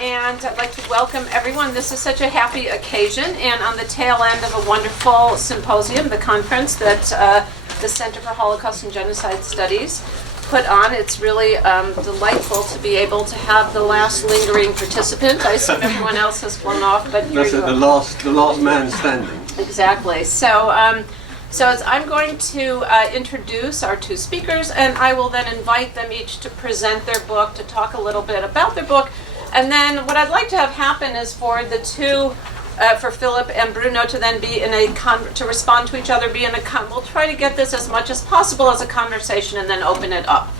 and I'd like to welcome everyone. This is such a happy occasion, and on the tail end of a wonderful symposium, the conference that the Center for Holocaust and Genocide Studies put on. It's really delightful to be able to have the last lingering participant. I assume everyone else has flown off, but here you go. The last man standing. Exactly. So I'm going to introduce our two speakers, and I will then invite them each to present their book, to talk a little bit about their book. And then what I'd like to have happen is for the two, for Philip and Bruno, to then be in to respond to each other, we'll try to get this as much as possible as a conversation and then open it up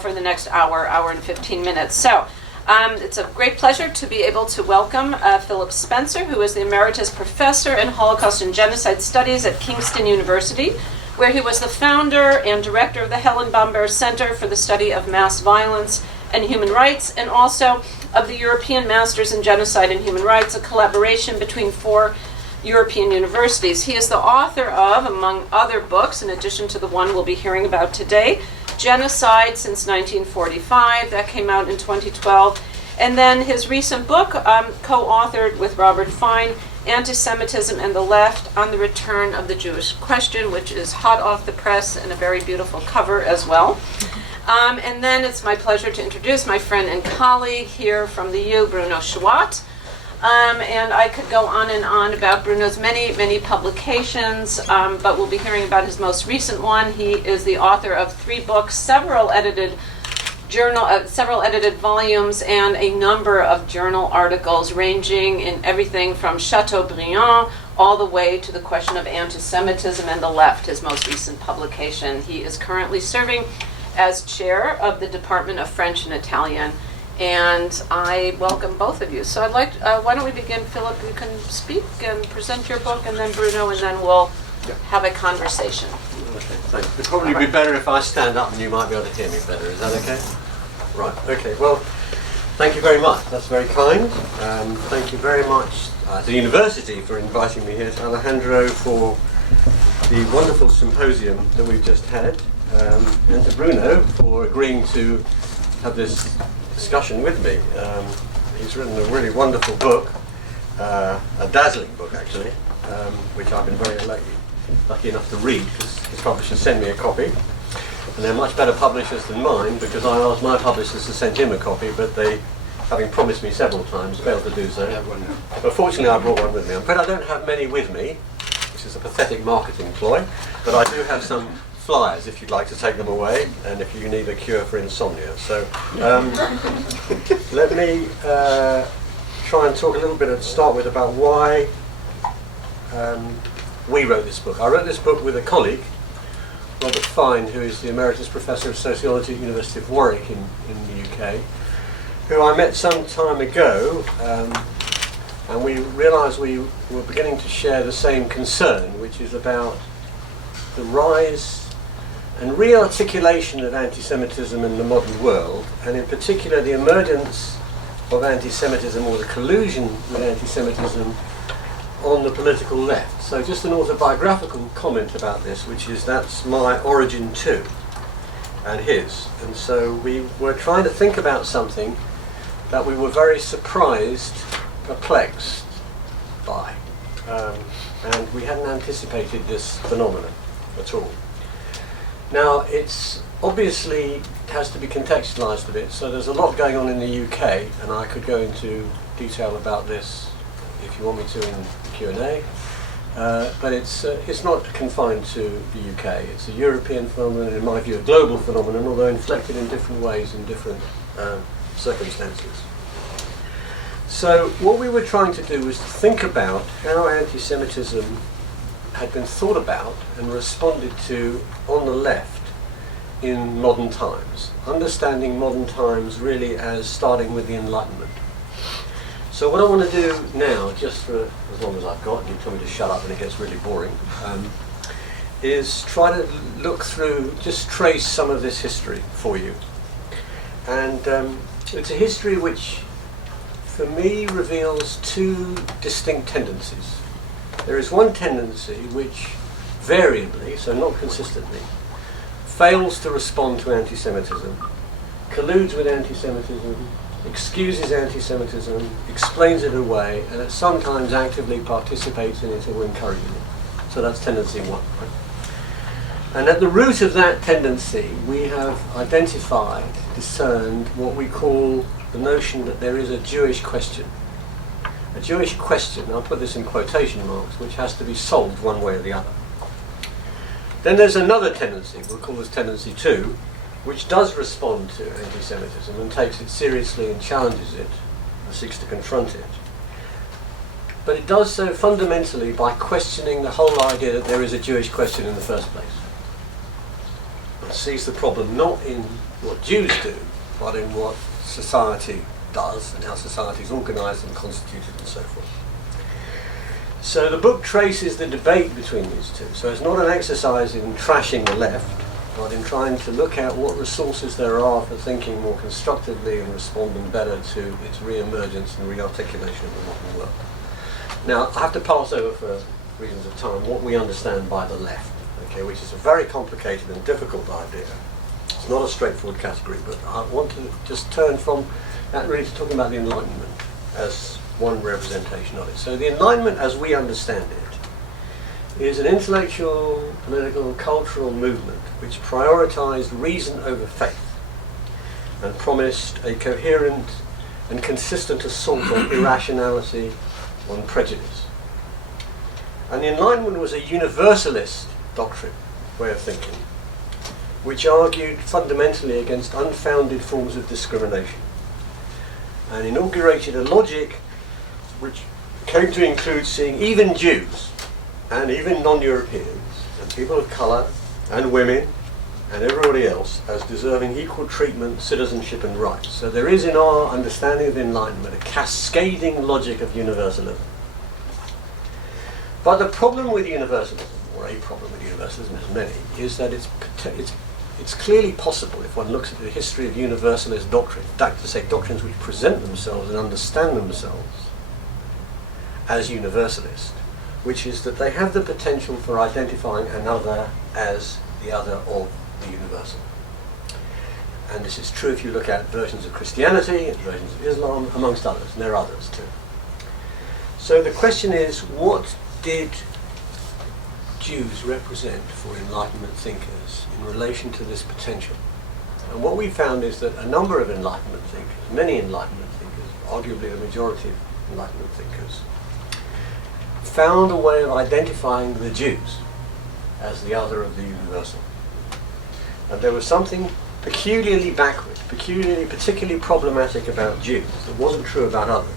for the next hour and 15 minutes. So it's a great pleasure to be able to welcome Philip Spencer, who is the Emeritus Professor in Holocaust and Genocide Studies at Kingston University, where he was the founder and director of the Helen Bomber Center for the Study of Mass Violence and Human Rights, and also of the European Masters in Genocide and Human Rights, a collaboration between 4 European universities. He is the author of, among other books, in addition to the one we'll be hearing about today, Genocide Since 1945, that came out in 2012, and then his recent book, co-authored with Robert Fine, Antisemitism and the Left, on the Return of the Jewish Question, which is hot off the press and a very beautiful cover as well. And then it's my pleasure to introduce my friend and colleague here from the U, Bruno Chaouat. And I could go on and on about Bruno's many publications, but we'll be hearing about his most recent one. He is the author of 3 books, several edited volumes, and a number of journal articles ranging in everything from Chateaubriand all the way to the question of anti-Semitism and the left, his most recent publication. He is currently serving as chair of the Department of French and Italian, and I welcome both of you. So I'd like, why don't we begin, Philip, you can speak and present your book, and then Bruno, and then we'll have a conversation. Okay, thanks. It'd probably be better if I stand up and you might be able to hear me better. Is that okay? Right, okay. Well, thank you very much. That's very kind. Thank you very much to the university for inviting me here, to Alejandro for the wonderful symposium that we've just had, and to Bruno for agreeing to have this discussion with me. He's written a really wonderful book, a dazzling book actually, which I've been very lucky enough to read, because his publishers send me a copy, and they're much better publishers than mine, because I asked my publishers to send him a copy, but they, having promised me several times, failed to do so. But fortunately I brought one with me. But I don't have many with me, which is a pathetic marketing ploy, but I do have some flyers if you'd like to take them away, and if you need a cure for insomnia. So let me try and talk a little bit to start with about why we wrote this book. I wrote this book with a colleague, Robert Fine, who is the Emeritus Professor of Sociology at the University of Warwick in the UK, who I met some time ago, and we realised we were beginning to share the same concern, which is about the rise and re-articulation of anti-Semitism in the modern world, and in particular the emergence of anti-Semitism, or the collusion with anti-Semitism, on the political left. So just an autobiographical comment about this, which is that's my origin too, and his. And so we were trying to think about something that we were very surprised, perplexed by, and we hadn't anticipated this phenomenon at all. Now, it's obviously has to be contextualized a bit, so there's a lot going on in the UK, and I could go into detail about this if you want me to in the Q&A, but it's not confined to the UK. It's a European phenomenon, in my view a global phenomenon, although inflected in different ways in different circumstances. So what we were trying to do was to think about how anti-Semitism had been thought about and responded to on the left in modern times, understanding modern times really as starting with the Enlightenment. So what I want to do now, just for as long as I've got, you tell me to shut up when it gets really boring, is try to look through, just trace some of this history for you. And it's a history which, for me, reveals 2 distinct tendencies. There is one tendency which variably, so not consistently, fails to respond to anti-Semitism, colludes with anti-Semitism, excuses anti-Semitism, explains it away, and sometimes actively participates in it or encourages it. So that's tendency one. Right? And at the root of that tendency, we have identified, discerned what we call the notion that there is a Jewish question. A Jewish question, I'll put this in quotation marks, which has to be solved one way or the other. Then there's another tendency, we'll call this tendency two, which does respond to anti-Semitism and takes it seriously and challenges it and seeks to confront it. But it does so fundamentally by questioning the whole idea that there is a Jewish question in the first place. It sees the problem not in what Jews do, but in what society does and how society is organised and constituted and so forth. So the book traces the debate between these two. So it's not an exercise in trashing the left, but in trying to look at what resources there are for thinking more constructively and responding better to its re-emergence and re-articulation of the modern world. Now, I have to pass over for reasons of time what we understand by the left, okay, which is a very complicated and difficult idea. It's not a straightforward category, but I want to just turn from that really to talking about the Enlightenment as one representation of it. So the Enlightenment, as we understand it, is an intellectual, political, cultural movement which prioritised reason over faith and promised a coherent and consistent assault on irrationality, on prejudice. And the Enlightenment was a universalist doctrine, way of thinking, which argued fundamentally against unfounded forms of discrimination and inaugurated a logic which came to include seeing even Jews and even non-Europeans and people of colour and women and everybody else as deserving equal treatment, citizenship and rights. So there is in our understanding of Enlightenment a cascading logic of universalism. But the problem with universalism, or a problem with universalism, as many, is that it's clearly possible, if one looks at the history of universalist doctrine, that is to say doctrines which present themselves and understand themselves as universalist, which is that they have the potential for identifying another as the other of the universal. And this is true if you look at versions of Christianity and versions of Islam, amongst others, and there are others too. So the question is, what did Jews represent for Enlightenment thinkers in relation to this potential? And what we found is that a number of Enlightenment thinkers, many Enlightenment thinkers, arguably the majority of Enlightenment thinkers, found a way of identifying the Jews as the other of the universal. And there was something peculiarly backward, particularly problematic about Jews that wasn't true about others.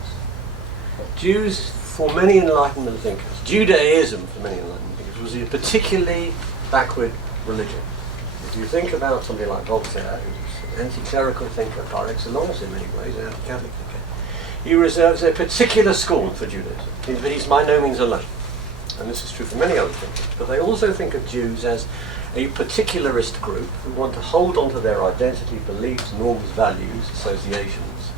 Jews, for many Enlightenment thinkers, Judaism for many Enlightenment thinkers, was a particularly backward religion. If you think about somebody like Voltaire, who's an anti-clerical thinker par excellence in many ways, an anti-Catholic thinker, he reserves a particular scorn for Judaism, but he's by no means alone. And this is true for many other thinkers. But they also think of Jews as a particularist group who want to hold on to their identity, beliefs, norms, values, associations,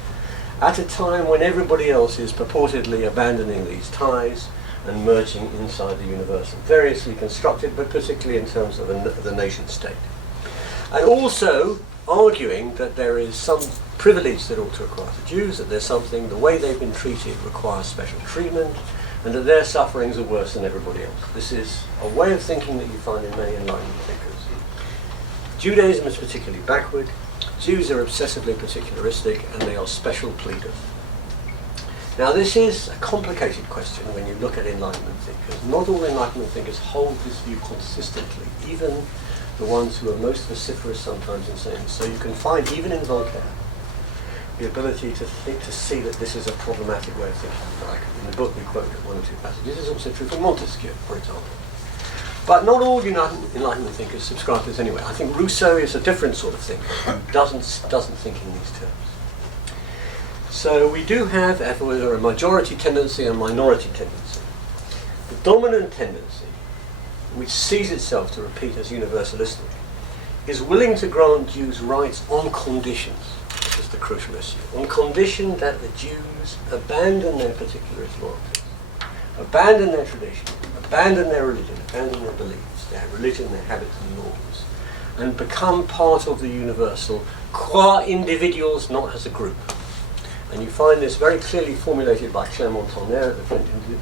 at a time when everybody else is purportedly abandoning these ties and merging inside the universal, variously constructed, but particularly in terms of the nation state. And also arguing that there is some privilege that ought to acquire to Jews, that there's something, the way they've been treated requires special treatment, and that their sufferings are worse than everybody else. This is a way of thinking that you find in many Enlightenment thinkers. Judaism is particularly backward, Jews are obsessively particularistic, and they are special pleaders. Now this is a complicated question when you look at Enlightenment thinkers. Not all Enlightenment thinkers hold this view consistently, even the ones who are most vociferous sometimes in saying this. So you can find, even in Voltaire, the ability to see that this is a problematic way of thinking. Like in the book we quote one or two passages. This is also true for Montesquieu, for example. But not all Enlightenment thinkers subscribe to this anyway. I think Rousseau is a different sort of thinker who doesn't think in these terms. So we do have, whether a majority tendency and a minority tendency. The dominant tendency, which sees itself to repeat as universalistic, is willing to grant Jews rights on conditions. This is the crucial issue. On condition that the Jews abandon their particularist loyalties, abandon their tradition, abandon their religion, abandon their beliefs, their religion, their habits and norms, and become part of the universal, qua individuals, not as a group. And you find this very clearly formulated by Clermont-Tonnerre at the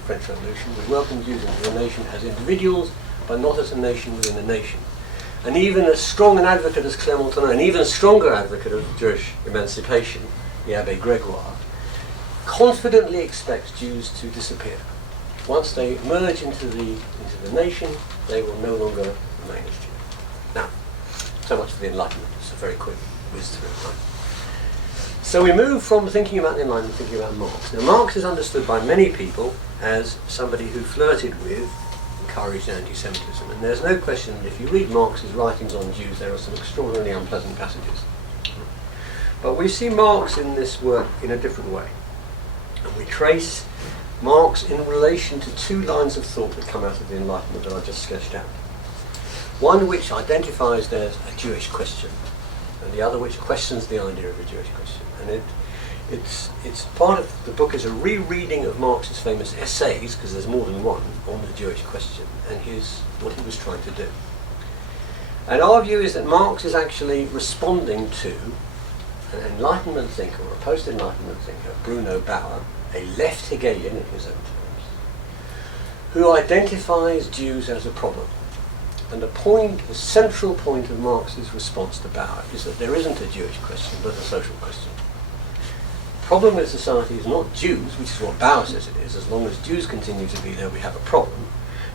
French Revolution. We welcome Jews into the nation as individuals, but not as a nation within a nation. And even as strong an advocate as Clermont-Tonnerre, an even stronger advocate of Jewish emancipation, the Abbé Grégoire, confidently expects Jews to disappear. Once they merge into the nation, they will no longer remain as Jews. Now, so much for the Enlightenment. It's a very quick whiz through, right? So we move from thinking about the Enlightenment to thinking about Marx. Now, Marx is understood by many people as somebody who flirted with, encouraged anti-Semitism. And there's no question that if you read Marx's writings on Jews, there are some extraordinarily unpleasant passages. But we see Marx in this work in a different way. And we trace Marx in relation to two lines of thought that come out of the Enlightenment that I just sketched out. One which identifies there's a Jewish question, and the other which questions the idea of a Jewish question. And it's part of the book is a rereading of Marx's famous essays, because there's more than one, on the Jewish question and what he was trying to do. And our view is that Marx is actually responding to an Enlightenment thinker, or a post-Enlightenment thinker, Bruno Bauer, a left Hegelian in his own terms, who identifies Jews as a problem. And the central point of Marx's response to Bauer is that there isn't a Jewish question, but a social question. The problem with society is not Jews, which is what Bauer says it is. As long as Jews continue to be there, we have a problem.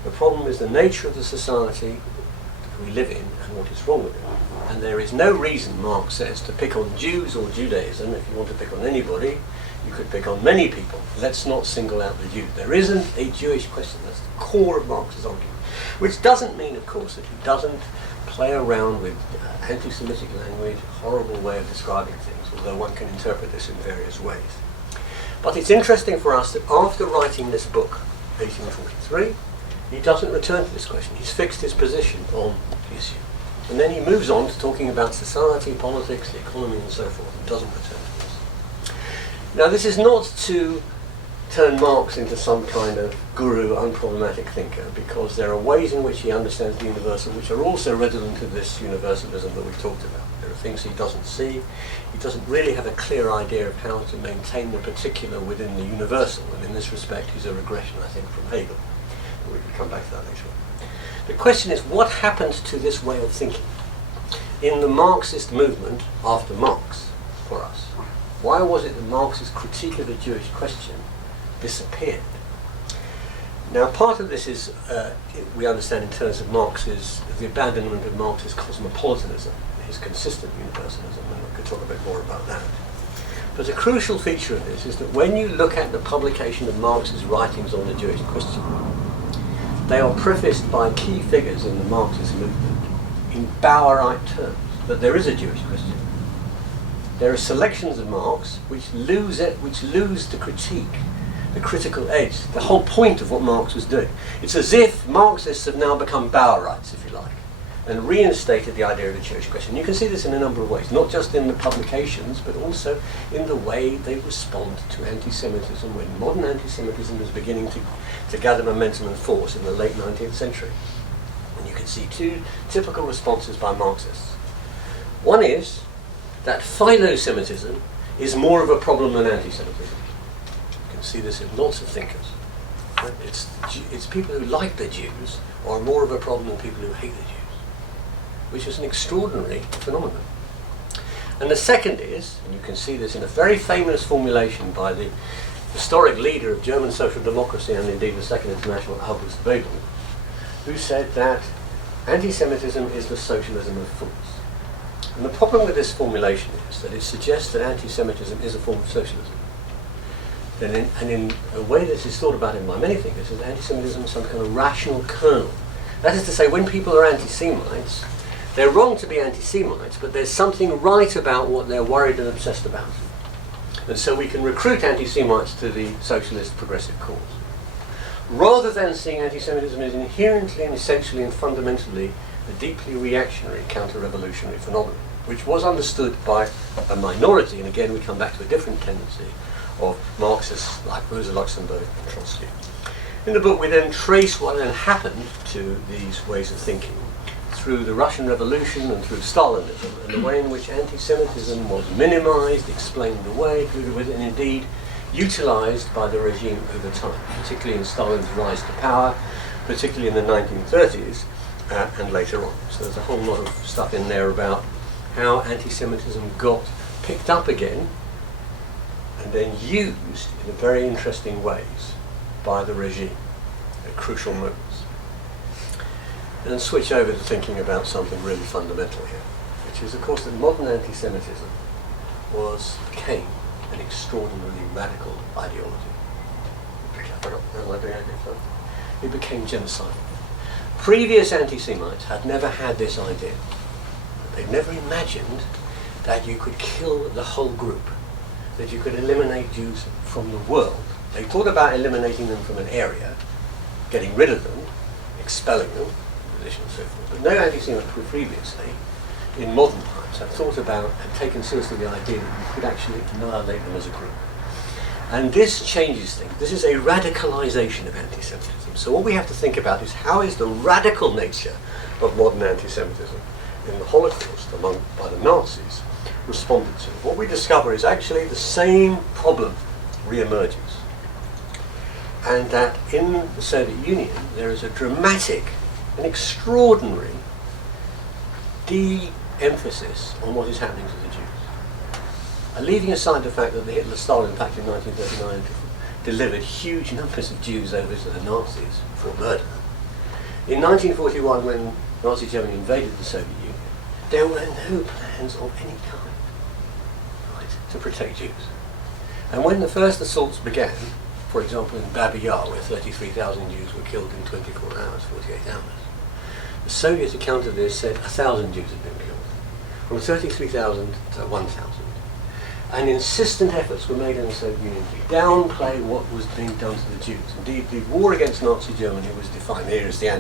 The problem is the nature of the society that we live in and what is wrong with it. And there is no reason, Marx says, to pick on Jews or Judaism. If you want to pick on anybody, you could pick on many people. Let's not single out the Jews. There isn't a Jewish question. That's the core of Marx's argument. Which doesn't mean, of course, that he doesn't play around with anti-Semitic language, horrible way of describing things, although one can interpret this in various ways. But it's interesting for us that after writing this book, 1843, he doesn't return to this question. He's fixed his position on the issue. And then he moves on to talking about society, politics, the economy, and so forth, and doesn't return to this. Now, this is not to turn Marx into some kind of guru, unproblematic thinker, because there are ways in which he understands the universal which are also redolent of this universalism that we've talked about. There are things he doesn't see. He doesn't really have a clear idea of how to maintain the particular within the universal, and in this respect he's a regression, I think, from Hegel. But we can come back to that later on. The question is, what happened to this way of thinking in the Marxist movement after Marx for us? Why was it that Marx's critique of the Jewish question disappeared? Now, part of this is, we understand in terms of Marx's, the abandonment of Marx's cosmopolitanism, his consistent universalism, and we could talk a bit more about that. But a crucial feature of this is that when you look at the publication of Marx's writings on the Jewish question, they are prefaced by key figures in the Marxist movement in Bauerite terms, that there is a Jewish question. There are selections of Marx which lose the critique, the critical edge, the whole point of what Marx was doing. It's as if Marxists have now become Bauerites, if you like, and reinstated the idea of the Jewish question. You can see this in a number of ways, not just in the publications, but also in the way they respond to anti-Semitism when modern anti-Semitism is beginning to gather momentum and force in the late 19th century. And you can see two typical responses by Marxists. One is that philo-Semitism is more of a problem than anti-Semitism. You can see this in lots of thinkers. Right? It's people who like the Jews are more of a problem than people who hate the Jews, which is an extraordinary phenomenon. And the second is, and you can see this in a very famous formulation by the historic leader of German social democracy and indeed the Second International, August Bebel, who said that anti-Semitism is the socialism of fools. And the problem with this formulation is that it suggests that anti-Semitism is a form of socialism. And in a way that is thought about by many thinkers, is anti-Semitism is some kind of rational kernel. That is to say, when people are anti-Semites, they're wrong to be anti-Semites, but there's something right about what they're worried and obsessed about. And so we can recruit anti-Semites to the socialist progressive cause. Rather than seeing anti-Semitism as inherently and essentially and fundamentally a deeply reactionary counter-revolutionary phenomenon, which was understood by a minority, and again we come back to a different tendency of Marxists like Rosa Luxemburg and Trotsky. In the book we then trace what then happened to these ways of thinking through the Russian Revolution and through Stalinism, and the way in which anti-Semitism was minimized, explained away, and indeed utilized by the regime over time, particularly in Stalin's rise to power, particularly in the 1930s and later on. So there's a whole lot of stuff in there about how anti-Semitism got picked up again and then used in very interesting ways by the regime at crucial moments. And then switch over to thinking about something really fundamental here, which is, of course, that modern anti-Semitism became an extraordinarily radical ideology. It became genocidal. Previous anti-Semites had never had this idea. They'd never imagined that you could kill the whole group, that you could eliminate Jews from the world. They thought about eliminating them from an area, getting rid of them, expelling them, and so forth. But no anti-Semites were previously, in modern times, had thought about and taken seriously the idea that you could actually annihilate them as a group. And this changes things. This is a radicalization of anti-Semitism. So what we have to think about is how is the radical nature of modern anti-Semitism in the Holocaust by the Nazis responded to. What we discover is actually the same problem re-emerges. And that in the Soviet Union there is a dramatic, an extraordinary de-emphasis on what is happening to the Jews. And leaving aside the fact that the Hitler-Stalin Pact in 1939 delivered huge numbers of Jews over to the Nazis for murder, in 1941 when Nazi Germany invaded the Soviet Union, there were no plans of any kind, right, to protect Jews. And when the first assaults began, for example in Babi Yar, where 33,000 Jews were killed in 24 hours, 48 hours, the Soviet account of this said 1,000 Jews had been killed, from 33,000 to 1,000. And insistent efforts were made in the Soviet Union to downplay what was being done to the Jews. Indeed, the war against Nazi Germany was defined here as the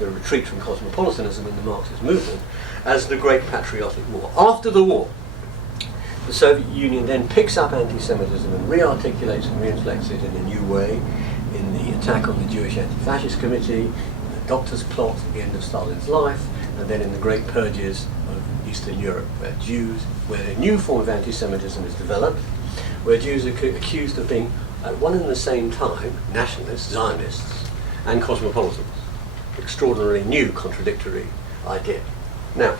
the retreat from cosmopolitanism in the Marxist movement, as the Great Patriotic War. After the war, the Soviet Union then picks up anti-Semitism and re-articulates and re-inflects it in a new way in the attack on the Jewish Anti-Fascist Committee, in the Doctor's Plot at the end of Stalin's life, and then in the Great Purges of Eastern Europe, where a new form of anti-Semitism is developed, where Jews are accused of being at one and the same time nationalists, Zionists, and cosmopolitans. Extraordinarily new, contradictory idea. Now,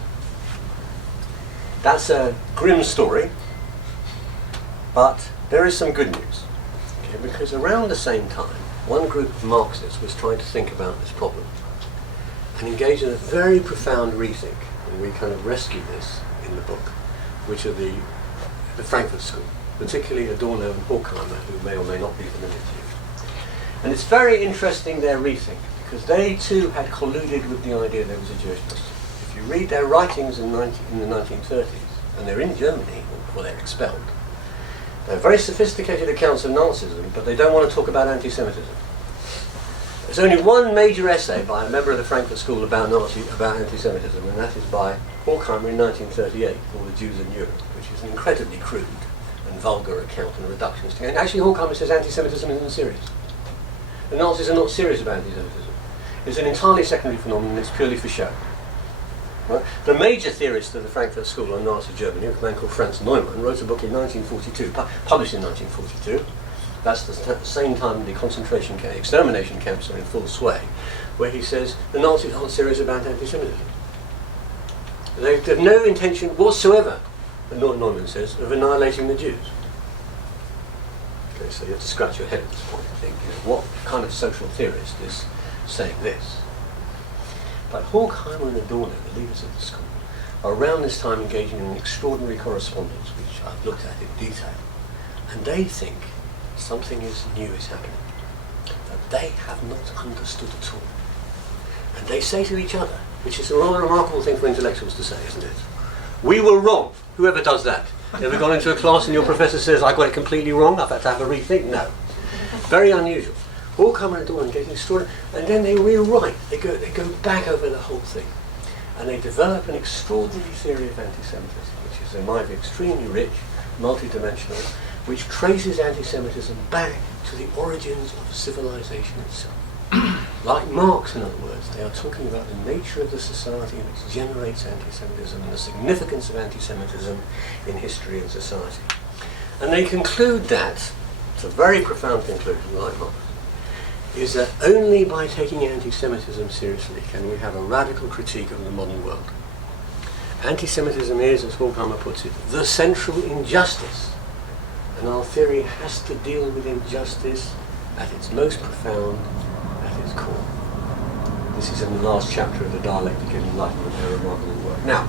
that's a grim story, but there is some good news. Okay, because around the same time, one group of Marxists was trying to think about this problem and engage in a very profound rethink, and we kind of rescue this in the book, which are the Frankfurt School, particularly Adorno and Horkheimer, who may or may not be familiar to you. And it's very interesting, their rethink, because they too had colluded with the idea there was a Jewish person. If you read their writings in the 1930s, and they're in Germany, or they're expelled, they're very sophisticated accounts of Nazism, but they don't want to talk about anti-Semitism. There's only one major essay by a member of the Frankfurt School about anti-Semitism, and that is by Horkheimer in 1938, called The Jews in Europe, which is an incredibly crude and vulgar account and reductionist. And actually Horkheimer says anti-Semitism isn't serious. The Nazis are not serious about anti-Semitism. It's an entirely secondary phenomenon, it's purely for show. Right? The major theorist of the Frankfurt School on Nazi Germany, a man called Franz Neumann, wrote a book in 1942, published in 1942. That's the same time the extermination camps are in full sway, where he says the Nazis aren't serious about anti-Semitism. They have no intention whatsoever, and Neumann says, of annihilating the Jews. Okay, so you have to scratch your head at this point and think, what kind of social theorist is saying this? But Horkheimer and Adorno, the leaders of the school, are around this time engaging in an extraordinary correspondence, which I've looked at in detail, and they think something new is happening that they have not understood at all. And they say to each other, which is a rather remarkable thing for intellectuals to say, isn't it? We were wrong. Whoever does that? Ever gone into a class and your professor says, I got it completely wrong, I've had to have a rethink? No. Very unusual. All come and do and get extraordinary, and then they rewrite. They go back over the whole thing. And they develop an extraordinary theory of anti-Semitism, which is, in my view, extremely rich, multidimensional, which traces anti-Semitism back to the origins of civilization itself. Like Marx, in other words, they are talking about the nature of the society which generates anti-Semitism and the significance of anti-Semitism in history and society. And they conclude that, it's a very profound conclusion, like Marx, is that only by taking anti-Semitism seriously can we have a radical critique of the modern world. Anti-Semitism is, as Horkheimer puts it, the central injustice. And our theory has to deal with injustice at its most profound, at its core. This is in the last chapter of the Dialectic of Enlightenment, their remarkable work. Now,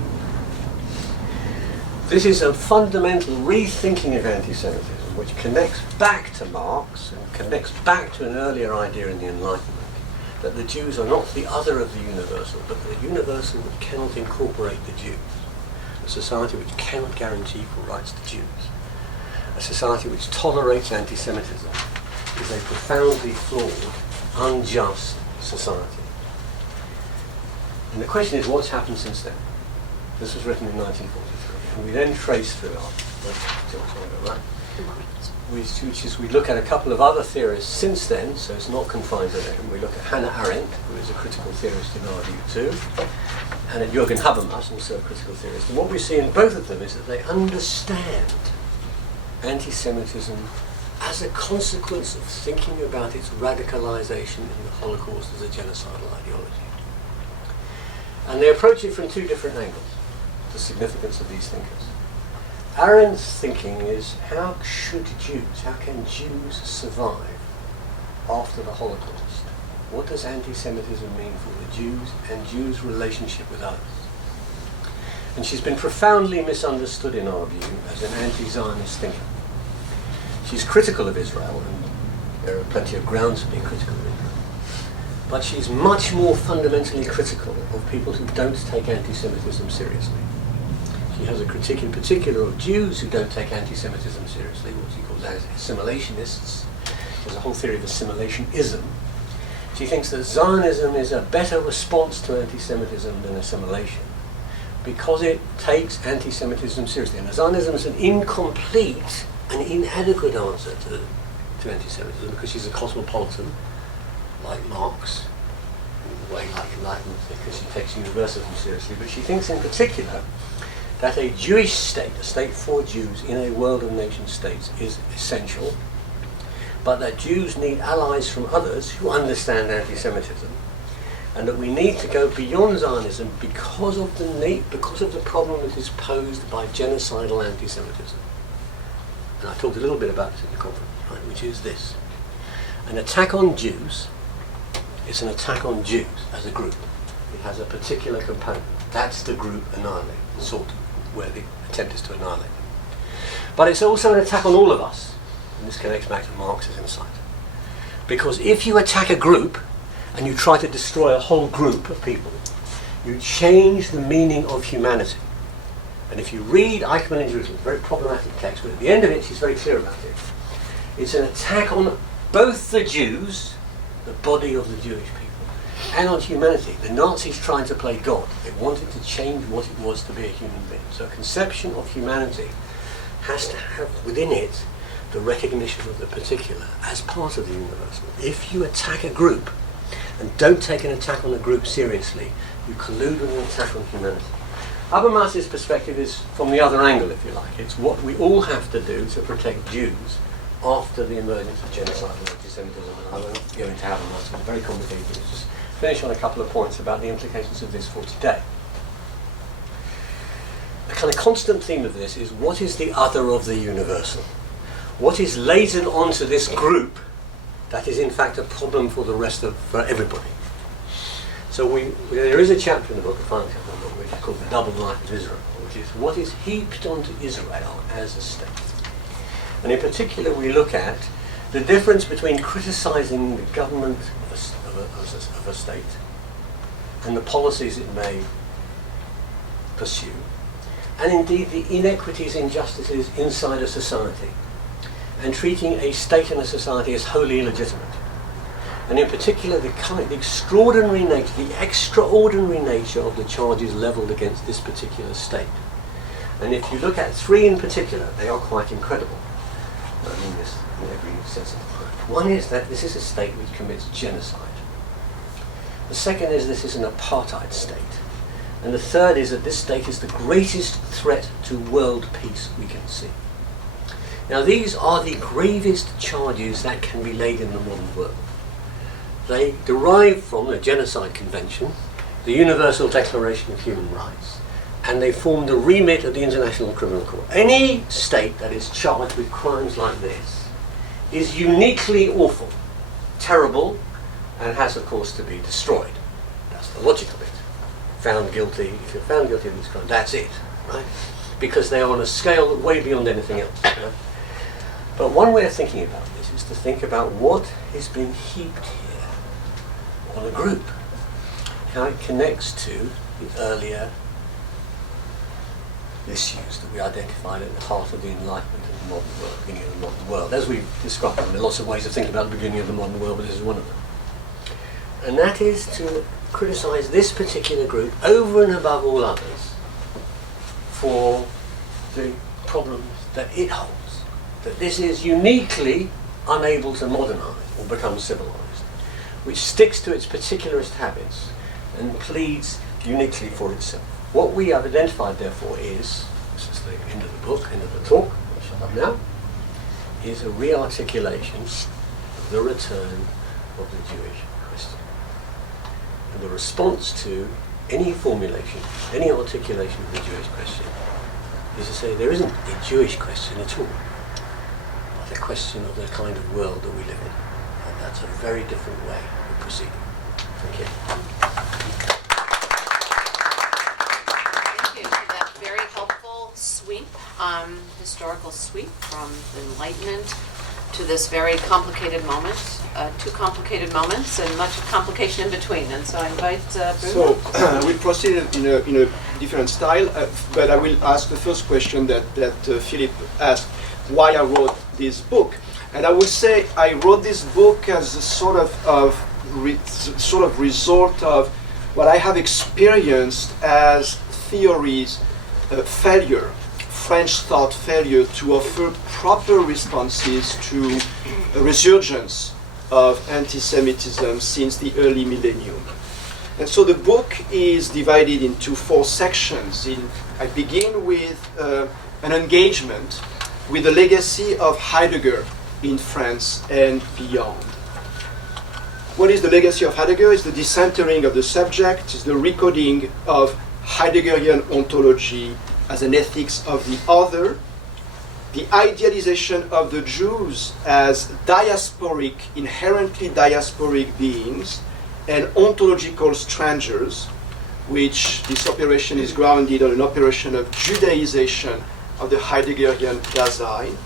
this is a fundamental rethinking of anti-Semitism, which connects back to Marx and connects back to an earlier idea in the Enlightenment, that the Jews are not the other of the universal, but the universal which cannot incorporate the Jews, a society which cannot guarantee equal rights to Jews. A society which tolerates anti-Semitism is a profoundly flawed, unjust society. And the question is, what's happened since then? This was written in 1943, and we then trace through we look at a couple of other theorists since then, so it's not confined to them. We look at Hannah Arendt, who is a critical theorist in our view too, and at Jürgen Habermas, also a critical theorist. And what we see in both of them is that they understand anti-Semitism as a consequence of thinking about its radicalization in the Holocaust as a genocidal ideology. And they approach it from two different angles, the significance of these thinkers. Arendt's thinking is, how can Jews survive after the Holocaust? What does anti-Semitism mean for the Jews and Jews' relationship with others? And she's been profoundly misunderstood in our view as an anti-Zionist thinker. She's critical of Israel, and there are plenty of grounds for being critical of Israel. But she's much more fundamentally critical of people who don't take anti-Semitism seriously. She has a critique in particular of Jews who don't take anti-Semitism seriously, what she calls assimilationists. There's a whole theory of assimilationism. She thinks that Zionism is a better response to anti-Semitism than assimilation, because it takes anti-Semitism seriously. And Zionism is an incomplete and inadequate answer to anti-Semitism, because she's a cosmopolitan, like Marx, in a way like Enlightenment, because she takes universalism seriously. But she thinks in particular that a Jewish state, a state for Jews in a world of nation states, is essential, but that Jews need allies from others who understand anti-Semitism, and that we need to go beyond Zionism because of the problem that is posed by genocidal anti-Semitism. And I talked a little bit about this in the conference, right, which is this. An attack on Jews is an attack on Jews as a group. It has a particular component. That's the group annihilate, sort of, where the attempt is to annihilate them. But it's also an attack on all of us, and this connects back to Marx's insight. Because if you attack a group and you try to destroy a whole group of people, you change the meaning of humanity. And if you read Eichmann in Jerusalem, it's a very problematic text, but at the end of it she's very clear about it. It's an attack on both the Jews, the body of the Jewish people, and on humanity. The Nazis tried to play God. They wanted to change what it was to be a human being. So a conception of humanity has to have within it the recognition of the particular as part of the universal. If you attack a group and don't take an attack on the group seriously, you collude with an attack on humanity. Habermas's perspective is from the other angle, if you like. It's what we all have to do to protect Jews after the emergence of genocidal anti-Semitism. And I won't go into Habermas, it's very complicated. Let's just finish on a couple of points about the implications of this for today. A kind of constant theme of this is, what is the other of the universal? What is laden onto this group that is in fact a problem for the rest of, for everybody? So there is a chapter in the book, a final chapter in the book, which is called The Double Life of Israel, which is what is heaped onto Israel as a state. And in particular we look at the difference between criticising the government of a state and the policies it may pursue, and indeed the inequities, injustices inside a society, and treating a state and a society as wholly illegitimate. And in particular the extraordinary nature of the charges levelled against this particular state. And if you look at three in particular, they are quite incredible. I mean this in every sense of the word. One is that this is a state which commits genocide. The second is this is an apartheid state. And the third is that this state is the greatest threat to world peace we can see. Now these are the gravest charges that can be laid in the modern world. They derive from the Genocide Convention, the Universal Declaration of Human Rights, and they form the remit of the International Criminal Court. Any state that is charged with crimes like this is uniquely awful, terrible, and has of course to be destroyed. That's the logic of it. Found guilty, if you're found guilty of these crimes, that's it, right? Because they are on a scale way beyond anything else. Right? But one way of thinking about this is to think about what is being heaped here on a group, how it connects to the earlier issues that we identified at the heart of the Enlightenment of the modern world, beginning of the modern world. As we've described, there are lots of ways of thinking about the beginning of the modern world, but this is one of them. And that is to criticise this particular group over and above all others for the problems that it holds. That this is uniquely unable to modernise or become civilised, which sticks to its particularist habits and pleads uniquely for itself. What we have identified, therefore, is, this is the end of the book, end of the talk, I'll shut up now, is a re-articulation of the return of the Jewish question. And the response to any formulation, any articulation of the Jewish question is to say there isn't a Jewish question at all, but a question of the kind of world that we live in. And that's a very different way of proceeding. Thank you. Thank you for that very helpful sweep, historical sweep from the Enlightenment to this very complicated moment, two complicated moments and much complication in between. And so I invite Bruno. So we'll proceed in a different style, but I will ask the first question that Philip asked, why I wrote this book. And I would say I wrote this book as a sort of result of what I have experienced as theories failure, French thought failure to offer proper responses to a resurgence of anti-Semitism since the early millennium. And so the book is divided into 4 sections. I begin with an engagement with the legacy of Heidegger in France and beyond. What is the legacy of Heidegger? It's the decentering of the subject, it's the recoding of Heideggerian ontology as an ethics of the other, the idealization of the Jews as diasporic, inherently diasporic beings, and ontological strangers, which this operation is grounded on an operation of Judaization of the Heideggerian Dasein,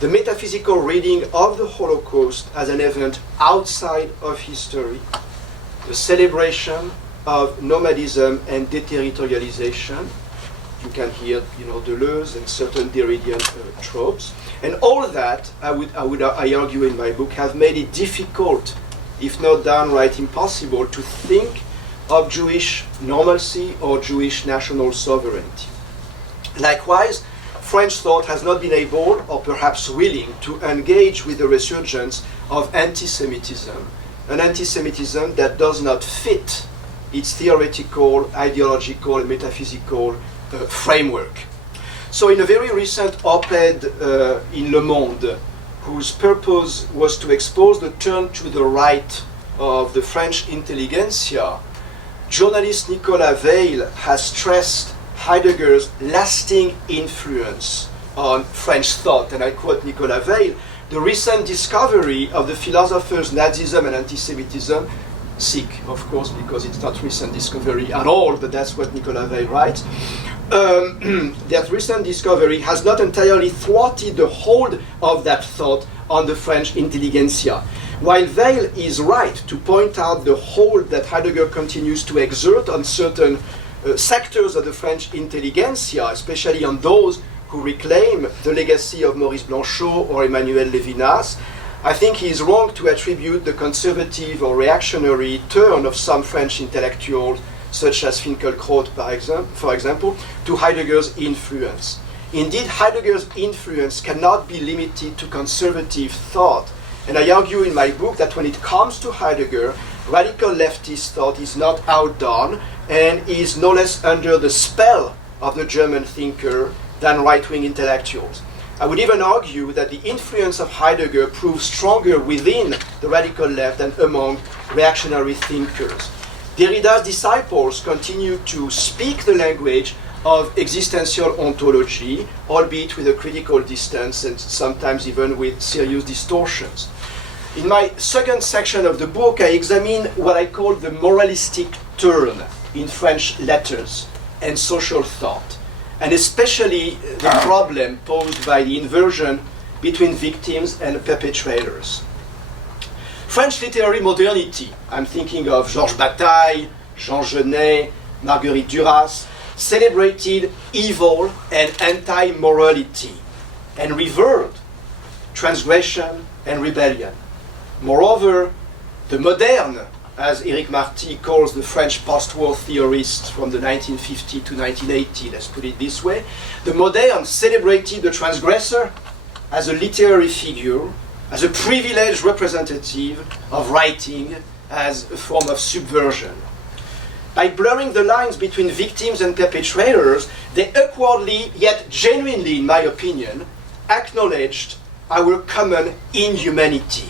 the metaphysical reading of the Holocaust as an event outside of history, the celebration of nomadism and deterritorialization. You can hear, Deleuze and certain Derridian tropes, and all that I argue in my book have made it difficult, if not downright impossible, to think of Jewish normalcy or Jewish national sovereignty. Likewise, French thought has not been able, or perhaps willing, to engage with the resurgence of anti-Semitism, an anti-Semitism that does not fit its theoretical, ideological, and metaphysical framework. So in a very recent op-ed in Le Monde, whose purpose was to expose the turn to the right of the French intelligentsia, journalist Nicolas Weil has stressed Heidegger's lasting influence on French thought. And I quote Nicolas Weil, "The recent discovery of the philosophers Nazism and anti-Semitism," sick, of course, because it's not recent discovery at all, but that's what Nicolas Weil writes, that recent discovery has not entirely thwarted the hold of that thought on the French intelligentsia. While Weil is right to point out the hold that Heidegger continues to exert on certain sectors of the French intelligentsia, especially on those who reclaim the legacy of Maurice Blanchot or Emmanuel Levinas, I think he is wrong to attribute the conservative or reactionary turn of some French intellectuals, such as Finkielkraut, for example, to Heidegger's influence. Indeed, Heidegger's influence cannot be limited to conservative thought. And I argue in my book that when it comes to Heidegger, radical leftist thought is not outdone and is no less under the spell of the German thinker than right-wing intellectuals. I would even argue that the influence of Heidegger proves stronger within the radical left than among reactionary thinkers. Derrida's disciples continue to speak the language of existential ontology, albeit with a critical distance and sometimes even with serious distortions. In my second section of the book, I examine what I call the moralistic turn in French letters and social thought, and especially the problem posed by the inversion between victims and perpetrators. French literary modernity, I'm thinking of Georges Bataille, Jean Genet, Marguerite Duras, celebrated evil and anti-morality and revered transgression and rebellion. Moreover, the modern, as Éric Marty calls the French post-war theorists from the 1950 to 1980, let's put it this way, the modern celebrated the transgressor as a literary figure, as a privileged representative of writing as a form of subversion. By blurring the lines between victims and perpetrators, they awkwardly, yet genuinely, in my opinion, acknowledged our common inhumanity.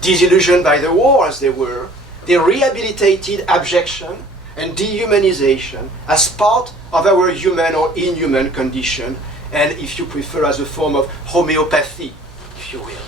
Disillusioned by the war as they were, they rehabilitated abjection and dehumanization as part of our human or inhuman condition, and if you prefer, as a form of homeopathy, if you will.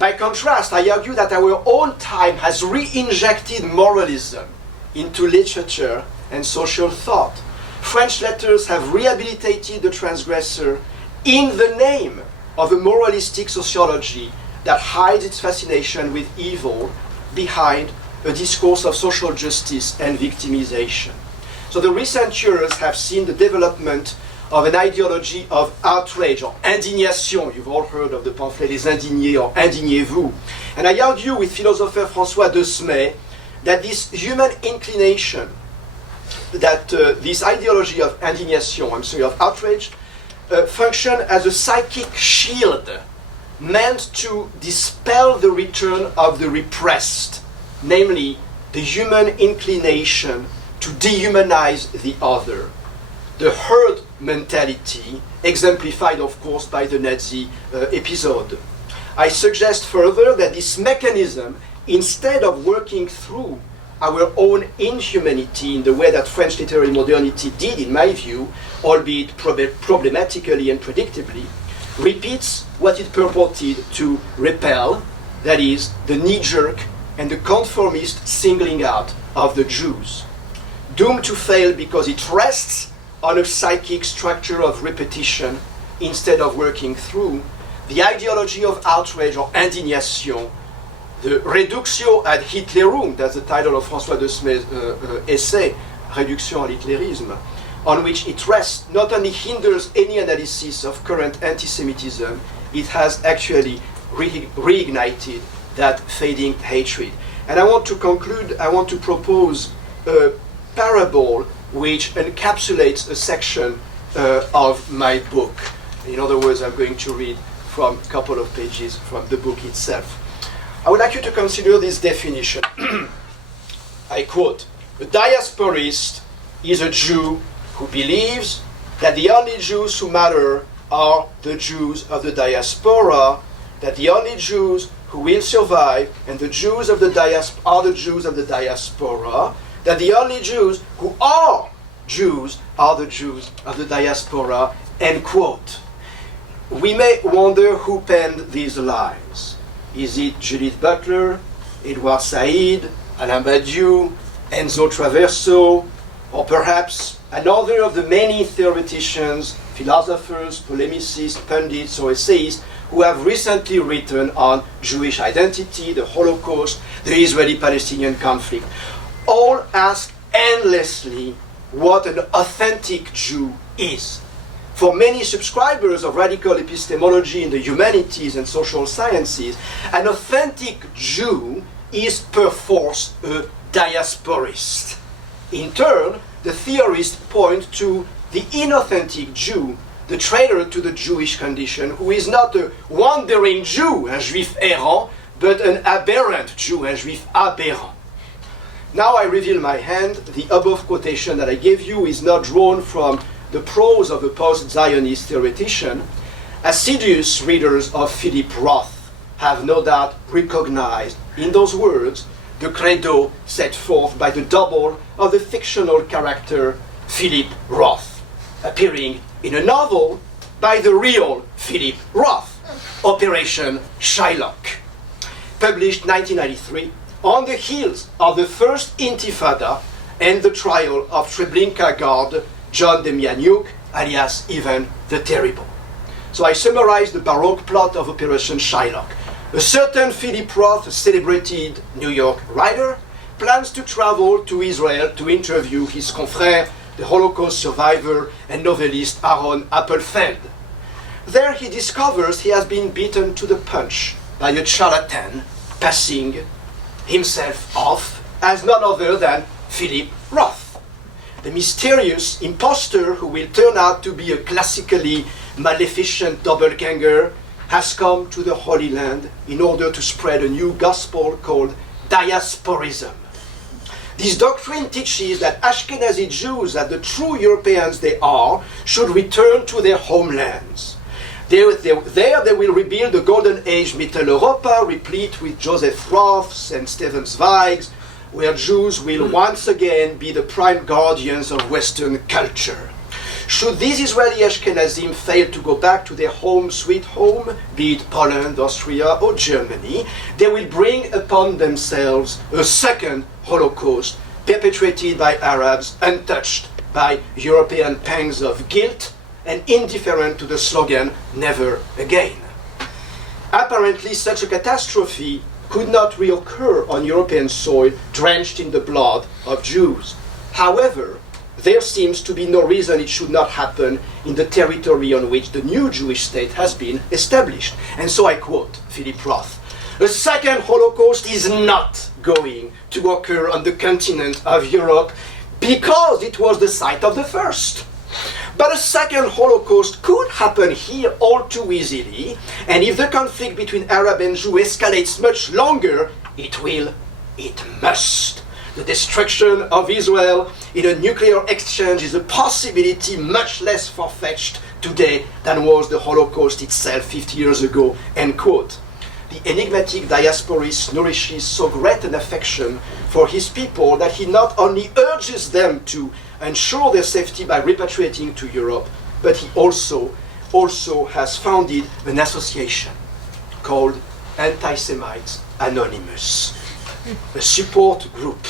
By contrast, I argue that our own time has re-injected moralism into literature and social thought. French letters have rehabilitated the transgressor in the name of a moralistic sociology that hides its fascination with evil behind a discourse of social justice and victimization. So the recent years have seen the development of an ideology of outrage or indignation. You've all heard of the pamphlet Les Indignés or Indignez-vous. And I argue with philosopher François de Smay that this human inclination, that this ideology of indignation, of outrage, function as a psychic shield meant to dispel the return of the repressed, namely the human inclination to dehumanize the other. The herd mentality, exemplified of course by the Nazi episode. I suggest further that this mechanism, instead of working through our own inhumanity in the way that French literary modernity did, in my view, albeit problematically and predictably, repeats what it purported to repel, that is, the knee-jerk and the conformist singling out of the Jews. Doomed to fail because it rests on a psychic structure of repetition instead of working through the ideology of outrage or indignation, the reductio ad Hitlerum, that's the title of François de Smay's essay, Réduction à l'Hitlérisme, on which it rests, not only hinders any analysis of current antisemitism, it has actually reignited that fading hatred. And I want to conclude, I want to propose a parable which encapsulates a section of my book. In other words, I'm going to read from a couple of pages from the book itself. I would like you to consider this definition. I quote, "A diasporist is a Jew who believes that the only Jews who matter are the Jews of the diaspora, that the only Jews who will survive and the Jews of the are the Jews of the diaspora, that the only Jews who are the Jews of the diaspora," end quote. We may wonder who penned these lines. Is it Judith Butler, Edward Said, Alain Badiou, Enzo Traverso, or perhaps another of the many theoreticians, philosophers, polemicists, pundits, or essayists who have recently written on Jewish identity, the Holocaust, the Israeli-Palestinian conflict? All ask endlessly what an authentic Jew is. For many subscribers of radical epistemology in the humanities and social sciences, an authentic Jew is perforce a diasporist. In turn, the theorists point to the inauthentic Jew, the traitor to the Jewish condition, who is not a wandering Jew, un juif errant, but an aberrant Jew, un juif aberrant. Now I reveal my hand. The above quotation that I gave you is not drawn from the prose of a post-Zionist theoretician. Assiduous readers of Philip Roth have no doubt recognized in those words the credo set forth by the double of the fictional character Philip Roth, appearing in a novel by the real Philip Roth, Operation Shylock, published 1993 on the heels of the first Intifada and the trial of Treblinka guard John Demjanjuk, alias Ivan the Terrible. So I summarize the Baroque plot of Operation Shylock. A certain Philip Roth, a celebrated New York writer, plans to travel to Israel to interview his confrère, the Holocaust survivor and novelist Aaron Appelfeld. There he discovers he has been beaten to the punch by a charlatan passing himself off as none other than Philip Roth, the mysterious impostor who will turn out to be a classically maleficent doppelganger, has come to the Holy Land in order to spread a new gospel called diasporism. This doctrine teaches that Ashkenazi Jews, as the true Europeans they are, should return to their homelands. There they will rebuild the Golden Age Mitteleuropa, replete with Joseph Roths and Stefan Zweigs, where Jews will once again be the prime guardians of Western culture. Should these Israeli Ashkenazim fail to go back to their home, sweet home, be it Poland, Austria, or Germany, they will bring upon themselves a second Holocaust perpetrated by Arabs, untouched by European pangs of guilt and indifferent to the slogan, never again. Apparently, such a catastrophe could not reoccur on European soil drenched in the blood of Jews. However, there seems to be no reason it should not happen in the territory on which the new Jewish state has been established. And so I quote Philip Roth, "A second Holocaust is not going to occur on the continent of Europe because it was the site of the first. But a second Holocaust could happen here all too easily, and if the conflict between Arab and Jew escalates much longer, it must. The destruction of Israel in a nuclear exchange is a possibility much less far-fetched today than was the Holocaust itself 50 years ago," end quote. The enigmatic diasporist nourishes so great an affection for his people that he not only urges them to ensure their safety by repatriating to Europe, but he also has founded an association called Antisemites Anonymous, a support group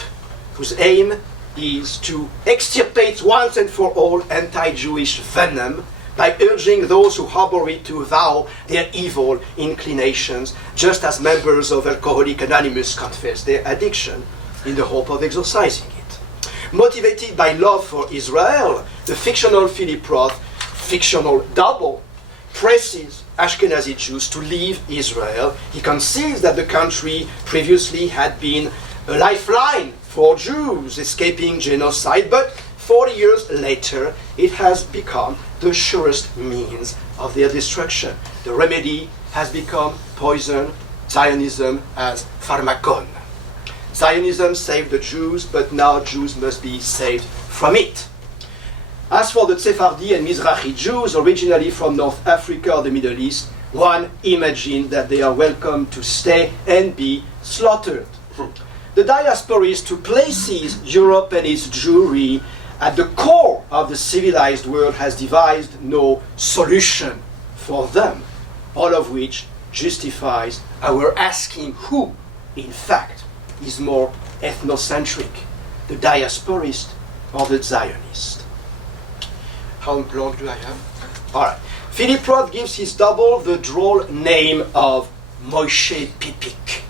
whose aim is to extirpate once and for all anti-Jewish venom by urging those who harbor it to vow their evil inclinations, just as members of Alcoholics Anonymous confess their addiction in the hope of exorcising it. Motivated by love for Israel, the fictional Philip Roth, fictional double, presses Ashkenazi Jews to leave Israel. He concedes that the country previously had been a lifeline for Jews escaping genocide, but 40 years later, it has become the surest means of their destruction. The remedy has become poison, Zionism as pharmakon. Zionism saved the Jews, but now Jews must be saved from it. As for the Sephardi and Mizrahi Jews, originally from North Africa or the Middle East, one imagined that they are welcome to stay and be slaughtered. The diasporist who places Europe and its Jewry at the core of the civilized world has devised no solution for them, all of which justifies our asking who, in fact, is more ethnocentric, the diasporist or the Zionist. How long do I have? All right. Philip Roth gives his double the droll name of Moshe Pipik,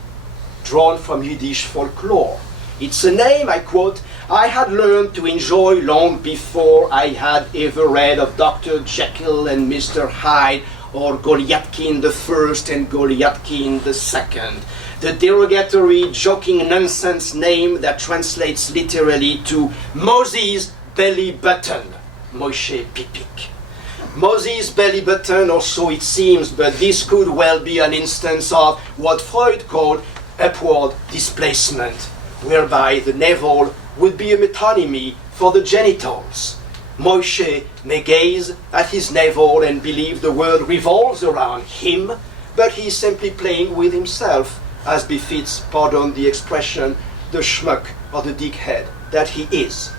drawn from Yiddish folklore. It's a name, I quote, "I had learned to enjoy long before I had ever read of Dr. Jekyll and Mr. Hyde or Goliathkin the First and Goliathkin the Second, the derogatory, joking nonsense name that translates literally to Moses' belly button, Moshe Pipik. Moses' belly button, or so it seems, but this could well be an instance of what Freud called upward displacement, whereby the navel would be a metonymy for the genitals. Moshe may gaze at his navel and believe the world revolves around him, but he is simply playing with himself, as befits, pardon the expression, the schmuck or the dickhead that he is.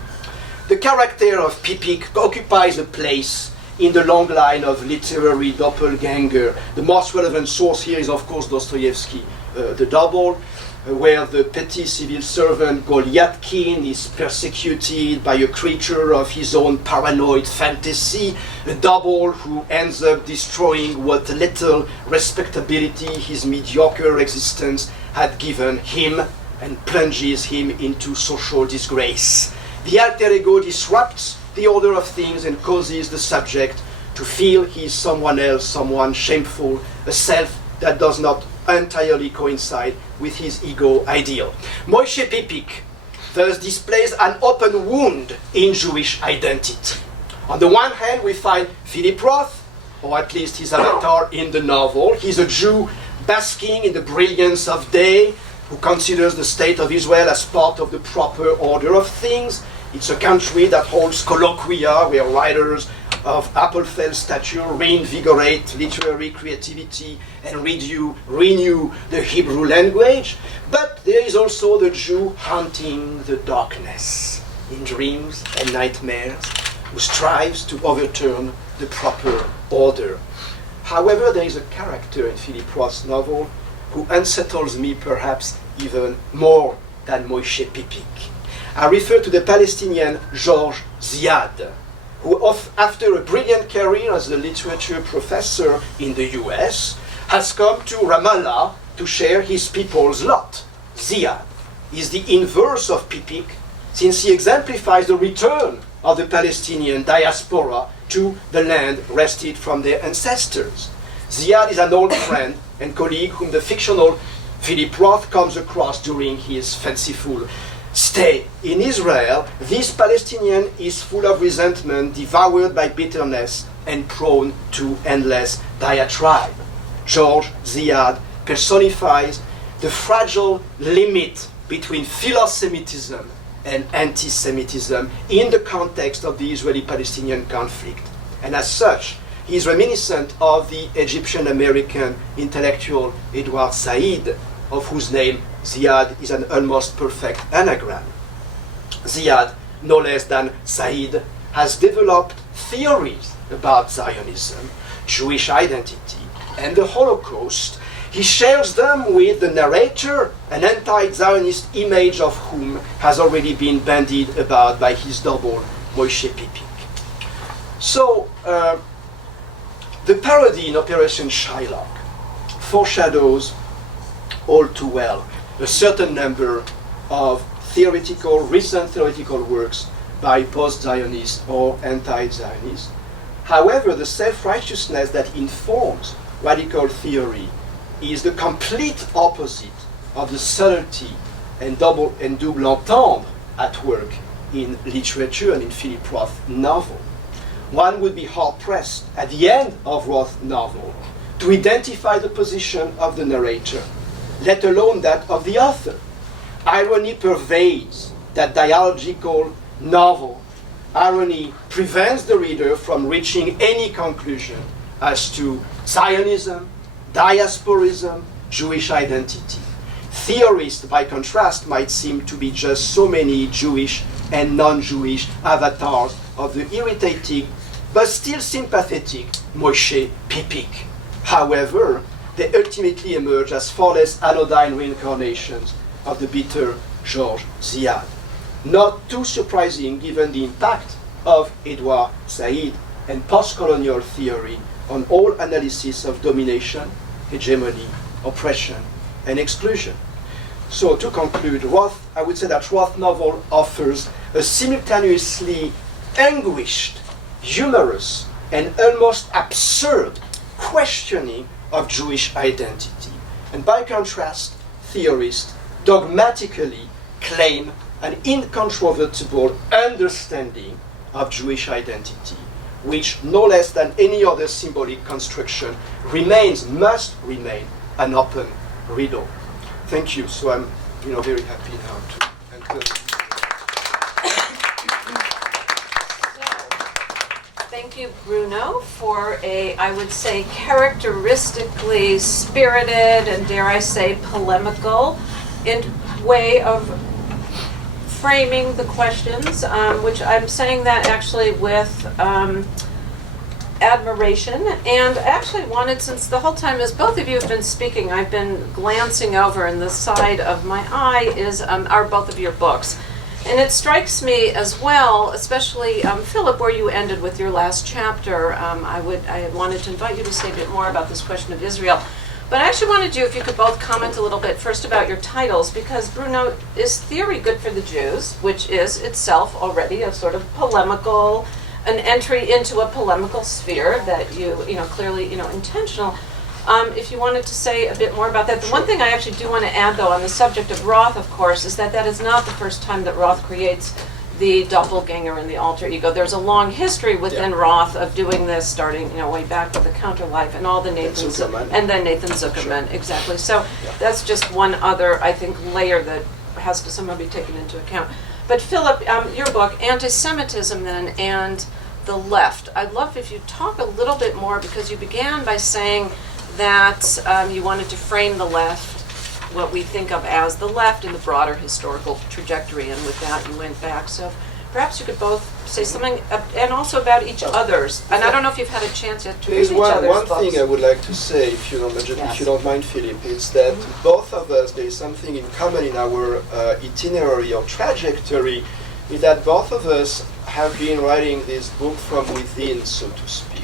The character of Pipik occupies a place in the long line of literary doppelganger. The most relevant source here is, of course, Dostoevsky, The Double, where the petty civil servant Golyatkin is persecuted by a creature of his own paranoid fantasy, a double who ends up destroying what little respectability his mediocre existence had given him and plunges him into social disgrace. The alter ego disrupts the order of things and causes the subject to feel he is someone else, someone shameful, a self that does not entirely coincide with his ego ideal. Moshe Pipik thus displays an open wound in Jewish identity. On the one hand, we find Philip Roth, or at least his avatar in the novel. He's a Jew basking in the brilliance of day, who considers the state of Israel as part of the proper order of things. It's a country that holds colloquia where writers of Appelfeld stature reinvigorate literary creativity and renew the Hebrew language. But there is also the Jew hunting the darkness in dreams and nightmares, who strives to overturn the proper order. However, there is a character in Philip Roth's novel who unsettles me perhaps even more than Moshe Pipik. I refer to the Palestinian George Ziad, who after a brilliant career as a literature professor in the US, has come to Ramallah to share his people's lot. Ziad is the inverse of Pipik, since he exemplifies the return of the Palestinian diaspora to the land wrested from their ancestors. Ziad is an old friend and colleague whom the fictional Philip Roth comes across during his fanciful stay in Israel. This Palestinian is full of resentment, devoured by bitterness, and prone to endless diatribe. George Ziad personifies the fragile limit between philo-Semitism and anti-Semitism in the context of the Israeli-Palestinian conflict. And as such, he is reminiscent of the Egyptian-American intellectual Edward Said, of whose name Ziad is an almost perfect anagram. Ziad, no less than Said, has developed theories about Zionism, Jewish identity, and the Holocaust. He shares them with the narrator, an anti-Zionist image of whom has already been bandied about by his double, Moshe Pipik. So, the parody in Operation Shylock foreshadows all too well a certain number of recent theoretical works by post-Zionists or anti-Zionists. However, the self-righteousness that informs radical theory is the complete opposite of the subtlety and double entendre at work in literature and in Philip Roth's novel. One would be hard-pressed at the end of Roth's novel to identify the position of the narrator, let alone that of the author. Irony pervades that dialogical novel. Irony prevents the reader from reaching any conclusion as to Zionism, diasporism, Jewish identity. Theorists, by contrast, might seem to be just so many Jewish and non-Jewish avatars of the irritating but still sympathetic Moshe Pipik. However, they ultimately emerge as far less anodyne reincarnations of the bitter George Ziad. Not too surprising given the impact of Edward Said and post-colonial theory on all analysis of domination, hegemony, oppression, and exclusion. So to conclude, I would say that Roth's novel offers a simultaneously anguished, humorous, and almost absurd questioning of Jewish identity. And by contrast, theorists dogmatically claim an incontrovertible understanding of Jewish identity, which no less than any other symbolic construction must remain an open riddle. Thank you. So I'm very happy now to Thank you, Bruno, for a, I would say, characteristically spirited and, dare I say, polemical way of framing the questions, which I'm saying that actually with admiration. And I actually wanted, since the whole time as both of you have been speaking, I've been glancing over, and the side of my eye is are both of your books. And it strikes me as well, especially Philip, where you ended with your last chapter. I wanted to invite you to say a bit more about this question of Israel. But I actually wanted you, if you could both comment a little bit first about your titles, because Bruno, is theory good for the Jews, which is itself already a sort of polemical, an entry into a polemical sphere that you clearly, intentional. If you wanted to say a bit more about that. The one thing I actually do want to add, though, on the subject of Roth, of course, is that is not the first time that Roth creates the doppelganger and the alter ego. There's a long history within Roth of doing this, starting way back with the Counterlife and all the Nathan and then Nathan Zuckerman, exactly. So that's just one other, I think, layer that has to somehow be taken into account. But Philip, your book, Antisemitism, then, and the left. I'd love if you talk a little bit more, because you began by saying that you wanted to frame the left, what we think of as the left, in the broader historical trajectory, and with that you went back. So perhaps you could both say something, and also about each other's. And I don't know if you've had a chance yet to read each other's one books. thing I would like to say, if you don't mind, Philip, it's that both of us, there is something in common in our itinerary or trajectory, is that both of us have been writing this book from within, so to speak.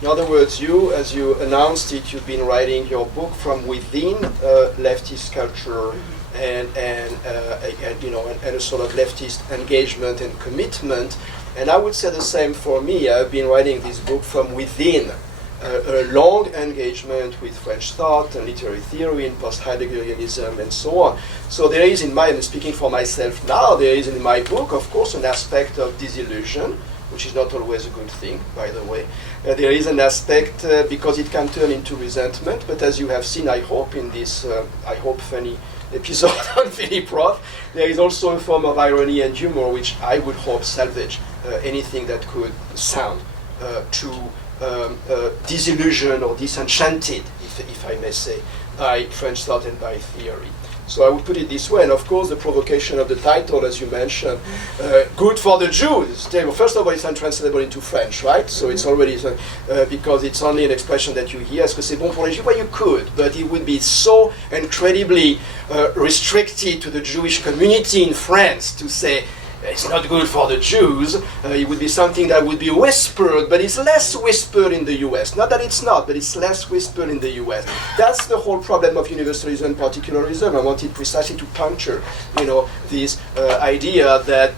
In other words, you, as you announced it, you've been writing your book from within leftist culture and a sort of leftist engagement and commitment. And I would say the same for me. I've been writing this book from within a long engagement with French thought and literary theory and post-Heideggerianism and so on. So there is in my, and speaking for myself now, there is in my book, of course, an aspect of disillusion, which is not always a good thing, by the way. There is an aspect, because it can turn into resentment, but as you have seen, I hope, in this, funny episode on Philip Roth, there is also a form of irony and humor, which I would hope salvage anything that could sound disillusioned or disenchanted, if I may say, by French thought and by theory. So I would put it this way, and of course the provocation of the title, as you mentioned, good for the Jews. First of all, it's untranslatable into French, right? So it's already, because it's only an expression that you hear, est-ce que c'est bon pour les Juifs? Well, you could, but it would be so incredibly restricted to the Jewish community in France to say, it's not good for the Jews. It would be something that would be whispered, but it's less whispered in the US. Not that it's not, but it's less whispered in the US. That's the whole problem of universalism and particularism. I wanted precisely to puncture, this idea that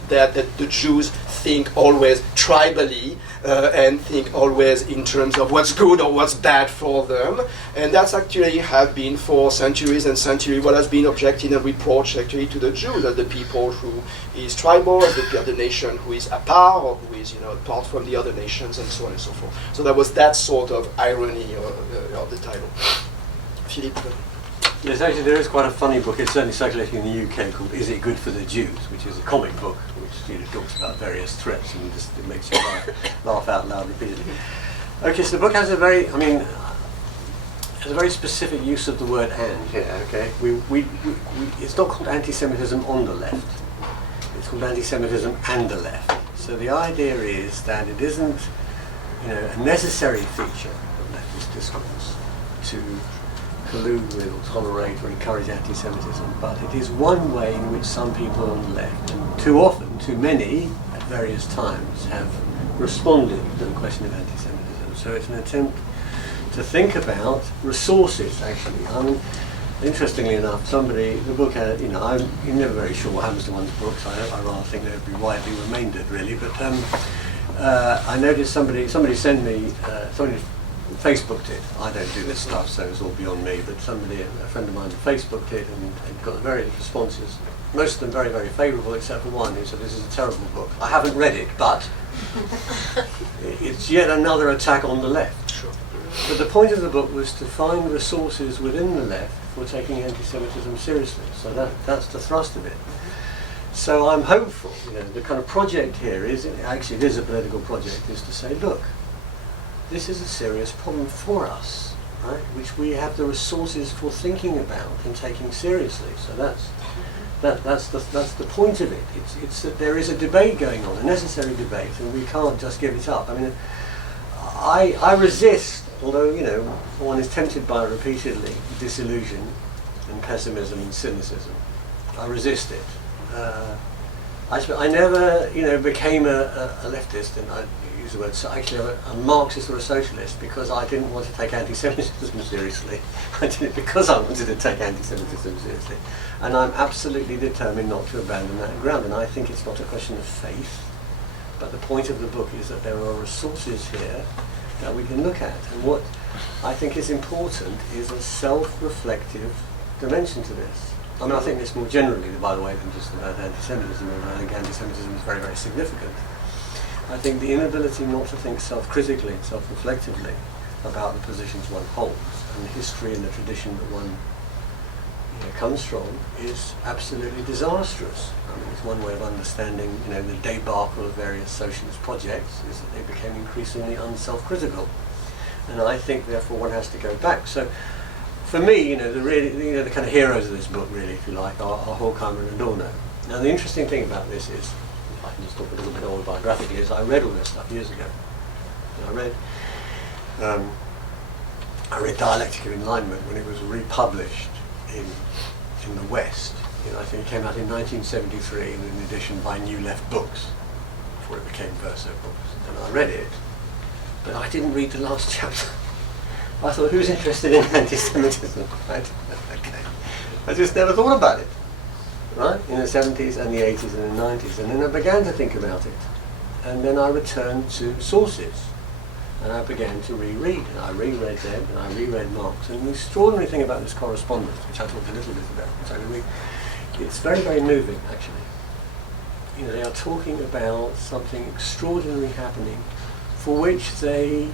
the Jews think always tribally, and think always in terms of what's good or what's bad for them. And that's actually have been for centuries and centuries what has been objected and reproached actually to the Jews as the people who is tribal, as the nation who is apart, or who is apart from the other nations, and so on and so forth. So that was that sort of irony of the title. Philippe? Yes, actually there is quite a funny book, it's certainly circulating in the UK, called Is It Good for the Jews?, which is a comic book which talks about various threats, and it makes you laugh out loud repeatedly. Okay, so the book has a very specific use of the word "and" here. Okay, it's not called anti-Semitism on the left; it's called anti-Semitism and the left. So the idea is that it isn't, a necessary feature of leftist discourse to collude with or tolerate or encourage anti-Semitism, but it is one way in which some people on the left, and too often, too many, at various times, have responded to the question of anti-Semitism. So it's an attempt to think about resources, actually. Interestingly enough, the book had, you're never very sure what happens to one's books. I rather think they would be widely remaindered, really. But I noticed somebody sent me, somebody Facebooked it. I don't do this stuff, so it's all beyond me. But a friend of mine, Facebooked it and got various responses. Most of them very, very favourable, except for one who said, "This is a terrible book. I haven't read it, but it's yet another attack on the left." Sure. But the point of the book was to find resources within the left for taking anti-Semitism seriously. So that's the thrust of it. So I'm hopeful, the kind of project here is, actually it is a political project, is to say, look, this is a serious problem for us, right, which we have the resources for thinking about and taking seriously. So that's the point of it. It's that there is a debate going on, a necessary debate, and we can't just give it up. I mean, I resist, although, one is tempted by repeatedly disillusion and pessimism and cynicism. I resist it. I never, became a leftist, and I use the word, so actually a Marxist or a socialist, because I didn't want to take anti-Semitism seriously. I did it because I wanted to take anti-Semitism seriously. And I'm absolutely determined not to abandon that ground. And I think it's not a question of faith, but the point of the book is that there are resources here that we can look at. And what I think is important is a self-reflective dimension to this. I mean, I think this more generally, by the way, than just about anti-Semitism, and I think anti-Semitism is very, very significant. I think the inability not to think self-critically, self-reflectively about the positions one holds and the history and the tradition that one comes from is absolutely disastrous. I mean, it's one way of understanding, the debacle of various socialist projects is that they became increasingly unself-critical. And I think, therefore, one has to go back. So, for me, the kind of heroes of this book, really, if you like, are Horkheimer and Adorno. Now, the interesting thing about this is, if I can just talk a little bit autobiographically, is I read all this stuff years ago. And I read Dialectic of Enlightenment when it was republished in the West. I think it came out in 1973 in an edition by New Left Books, before it became Verso Books. And I read it, but I didn't read the last chapter. I thought, who's interested in anti-Semitism? Right? Okay. I just never thought about it, right? In the 70s and the 80s and the 90s. And then I began to think about it. And then I returned to sources. And I began to reread. And I reread them, and I reread Marx. And the extraordinary thing about this correspondence, which I talked a little bit about, it's very, very moving, actually. They are talking about something extraordinary happening for which they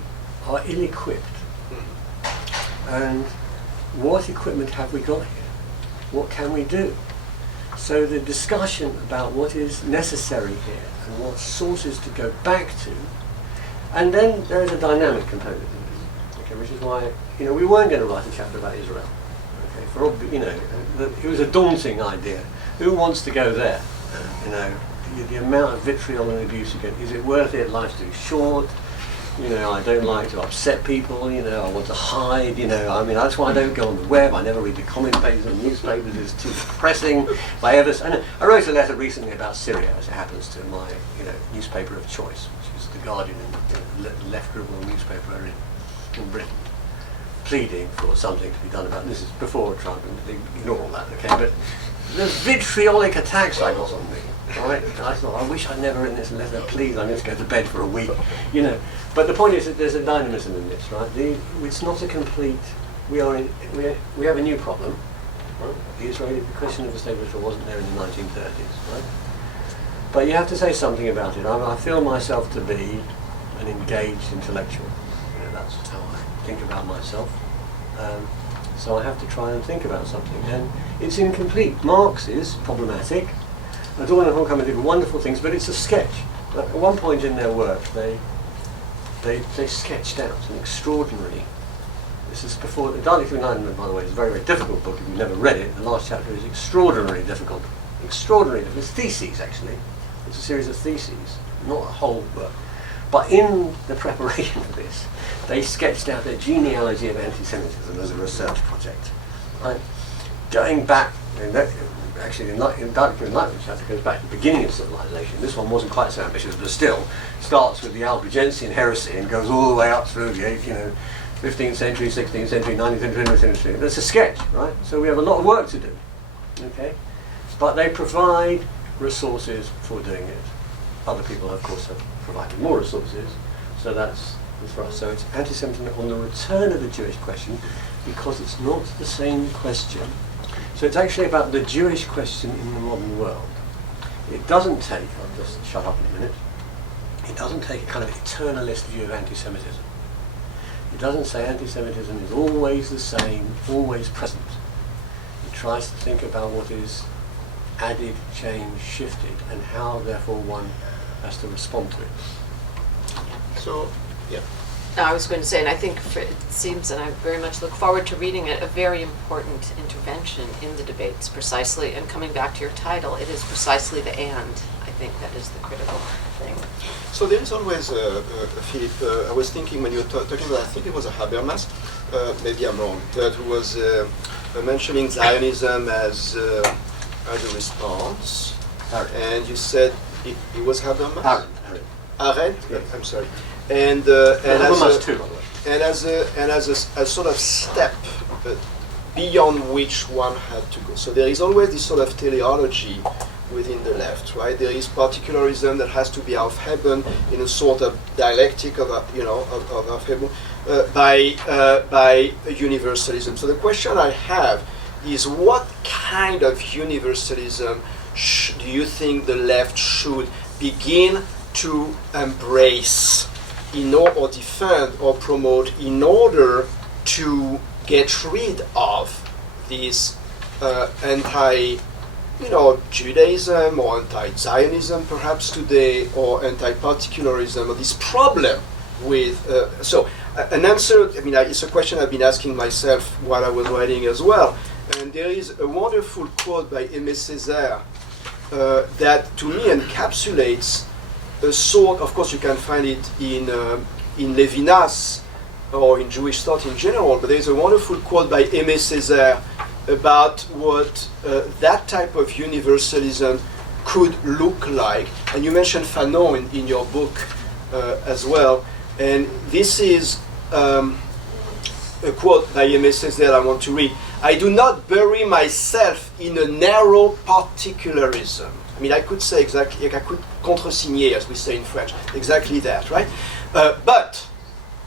are ill-equipped. And what equipment have we got here? What can we do? So the discussion about what is necessary here and what sources to go back to, and then there is a dynamic component to this, okay, which is why we weren't going to write a chapter about Israel. Okay, it was a daunting idea. Who wants to go there? The amount of vitriol and abuse again. Is it worth it? Life's too short. I don't like to upset people, I want to hide, that's why I don't go on the web, I never read the comment pages of newspapers, it's too depressing. I wrote a letter recently about Syria, as it happens to my, newspaper of choice, which is The Guardian, the left liberal newspaper in Britain, pleading for something to be done about this. Is before Trump, and ignore all that, okay, but the vitriolic attacks I got on me. Right? I thought, I wish I'd never written this letter, please, I'm going to go to bed for a week, But the point is that there's a dynamism in this, right? It's not a complete, we have a new problem, right? The question of the state of Israel wasn't there in the 1930s, right? But you have to say something about it. I feel myself to be an engaged intellectual. That's how I think about myself. So I have to try and think about something. And it's incomplete. Marx is problematic. Adorno and Horkheimer did wonderful things, but it's a sketch. At one point in their work, they sketched out an extraordinary. This is before the Dialectic of Enlightenment, by the way, is a very, very difficult book. If you've never read it, the last chapter is extraordinarily difficult. Extraordinary. It's theses, actually. It's a series of theses, not a whole book. But in the preparation for this, they sketched out a genealogy of anti-Semitism as a research project. Right? Going back, actually, in Dialectic of Enlightenment chapter goes back to the beginning of civilization. This one wasn't quite so ambitious, but still starts with the Albigensian heresy and goes all the way up through the 15th century, 16th century, 19th century, 20th century. That's a sketch, right? So we have a lot of work to do, okay? But they provide resources for doing it. Other people, of course, have provided more resources, so that's for us. So it's anti-Semitism on the return of the Jewish question, because it's not the same question. So it's actually about the Jewish question in the modern world. It doesn't take, I'll just shut up in a minute, it doesn't take a kind of eternalist view of anti-Semitism. It doesn't say anti-Semitism is always the same, always present. It tries to think about what is added, changed, shifted, and how therefore one has to respond to it. So, yeah. No, I was going to say, and I think it seems, and I very much look forward to reading it, a very important intervention in the debates, precisely, and coming back to your title, it is precisely the and. I think that is the critical thing. So there is always, Philip, I was thinking when you were talking about, I think it was a Habermas, maybe I'm wrong, who was mentioning Zionism as a response, and you said it was Habermas? Arendt? Yes. I'm sorry. And as a sort of step beyond which one had to go. So there is always this sort of teleology within the left, right? There is particularism that has to be aufheben in a sort of dialectic of aufheben by universalism. So the question I have is, what kind of universalism do you think the left should begin to embrace or defend or promote in order to get rid of this Judaism or anti-Zionism perhaps today, or anti-particularism, or this problem with an answer. I mean, it's a question I've been asking myself while I was writing as well. And there is a wonderful quote by Aimé Césaire that to me encapsulates a sort, of course you can find it in Levinas or in Jewish thought in general, but there's a wonderful quote by Aimé Césaire about what that type of universalism could look like. And you mentioned Fanon in your book as well. And this is a quote by Aimé Césaire I want to read. "I do not bury myself in a narrow particularism." I mean, I could say exactly, I could contresigner, as we say in French, exactly that, right? But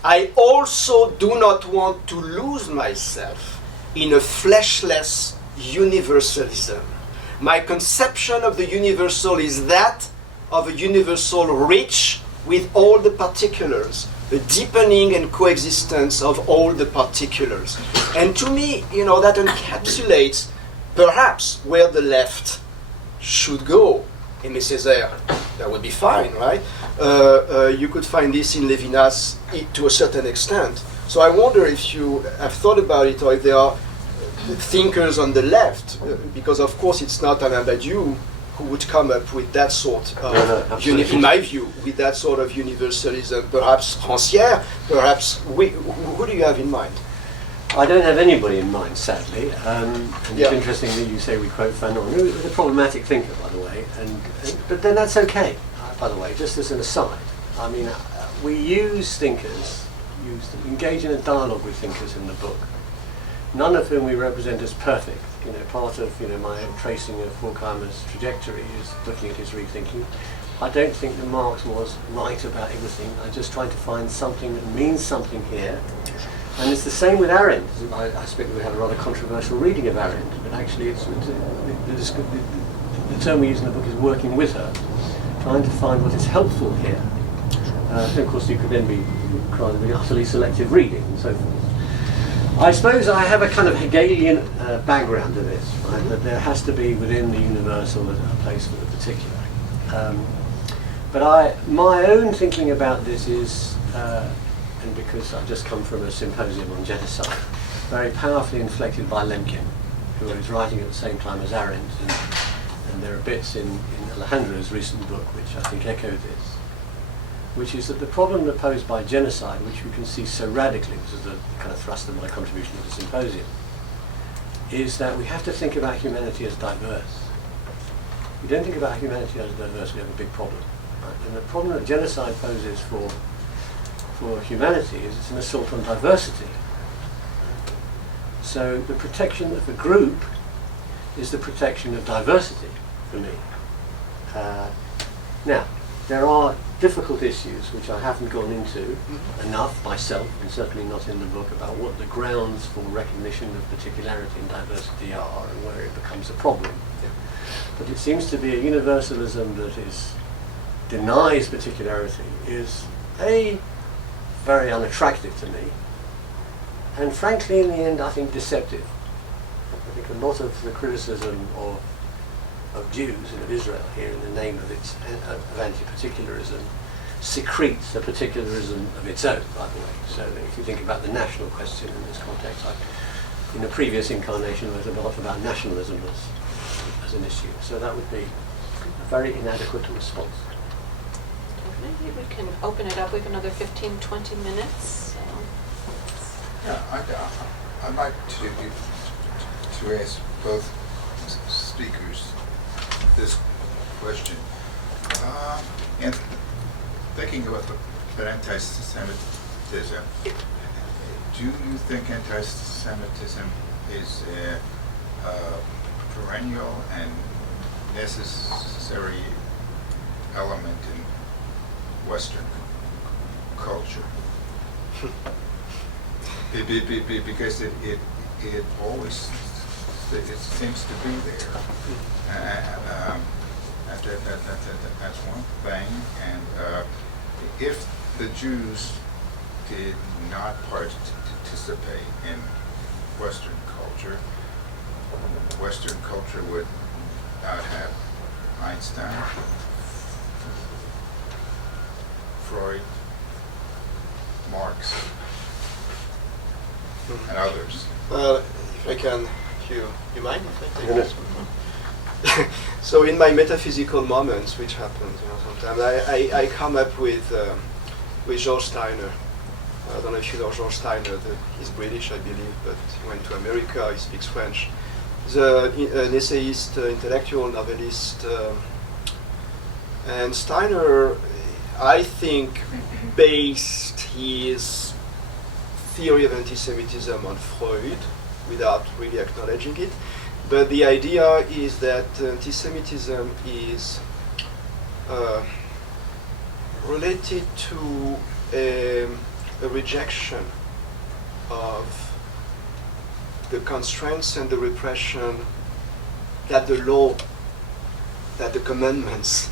I also do not want to lose myself in a fleshless universalism. My conception of the universal is that of a universal rich with all the particulars, the deepening and coexistence of all the particulars. And to me, that encapsulates perhaps where the left should go. Aimé Césaire, that would be fine, right? You could find this in Levinas to a certain extent. So I wonder if you have thought about it, or if there are thinkers on the left, because of course it's not Alain Badiou who would come up with that sort of, in my view, with that sort of universalism. Perhaps Rancière, perhaps, who do you have in mind? I don't have anybody in mind, sadly. And it's interesting that you say we quote Fanon, who was a problematic thinker, by the way. But then that's okay, by the way, just as an aside. I mean, we engage in a dialogue with thinkers in the book, none of whom we represent as perfect. Part of my tracing of Horkheimer's trajectory is looking at his rethinking. I don't think that Marx was right about everything. I just tried to find something that means something here. And it's the same with Arendt. I suspect we had a rather controversial reading of Arendt, but actually the term we use in the book is working with her, trying to find what is helpful here. And of course you could then be utterly selective reading and so forth. I suppose I have a kind of Hegelian background to this, right? That there has to be within the universal a place for the particular. But my own thinking about this is, and because I've just come from a symposium on genocide, very powerfully inflected by Lemkin, who was writing at the same time as Arendt, and there are bits in Alejandra's recent book which I think echo this, which is that the problem posed by genocide, which we can see so radically, this is the kind of thrust of my contribution to the symposium, is that we have to think about humanity as diverse. If we don't think about humanity as diverse, we have a big problem. Right? And the problem that genocide poses for humanity is it's an assault on diversity. So the protection of a group is the protection of diversity for me. Now, there are difficult issues which I haven't gone into enough myself, and certainly not in the book, about what the grounds for recognition of particularity and diversity are and where it becomes a problem. But it seems to be a universalism that denies particularity is very unattractive to me, and frankly in the end I think deceptive. I think a lot of the criticism of of Jews and of Israel here in the name of its of anti-particularism secretes a particularism of its own, by the way. So that if you think about the national question in this context, in a previous incarnation I was about nationalism as an issue. So that would be a very inadequate response. Maybe we can open it up. We have another 15, 20 minutes. Yeah, I'd like to ask both speakers this question. And thinking about the anti-Semitism, do you think anti-Semitism is a perennial and necessary element in Western culture? Because it always seems to be there. That's one thing. And if the Jews did not participate in Western culture would not have Einstein, Freud, Marx, and others. If I can, you mind if I take this one? So in my metaphysical moments, which happens, sometimes I come up with George Steiner. I don't know if you know George Steiner. He's British, I believe, but he went to America. He speaks French. He's an essayist, intellectual, novelist, and Steiner, I think, based his theory of anti-Semitism on Freud, without really acknowledging it. But the idea is that anti-Semitism is related to a rejection of the constraints and the repression that the law, that the commandments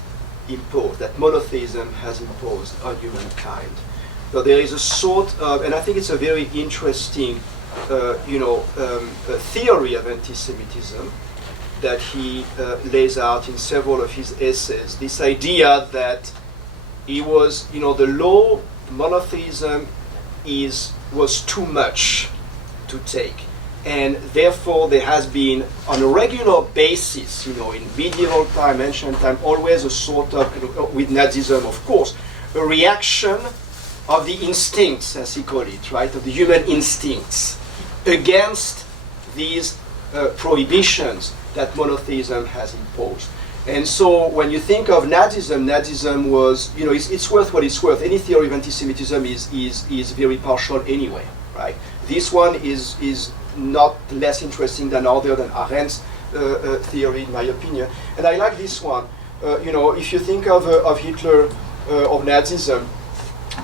impose, that monotheism has imposed on humankind. So there is a sort of, and I think it's a very interesting, theory of anti-Semitism that he lays out in several of his essays. This idea that it was, the law, monotheism was too much to take. And therefore there has been, on a regular basis, in medieval time, ancient time, always a sort of, with Nazism of course, a reaction of the instincts, as he called it, right, of the human instincts, against these prohibitions that monotheism has imposed. And so when you think of Nazism was, it's worth what it's worth. Any theory of anti-Semitism is very partial anyway, right? This one is not less interesting than Arendt's theory, in my opinion. And I like this one. If you think of Hitler, of Nazism,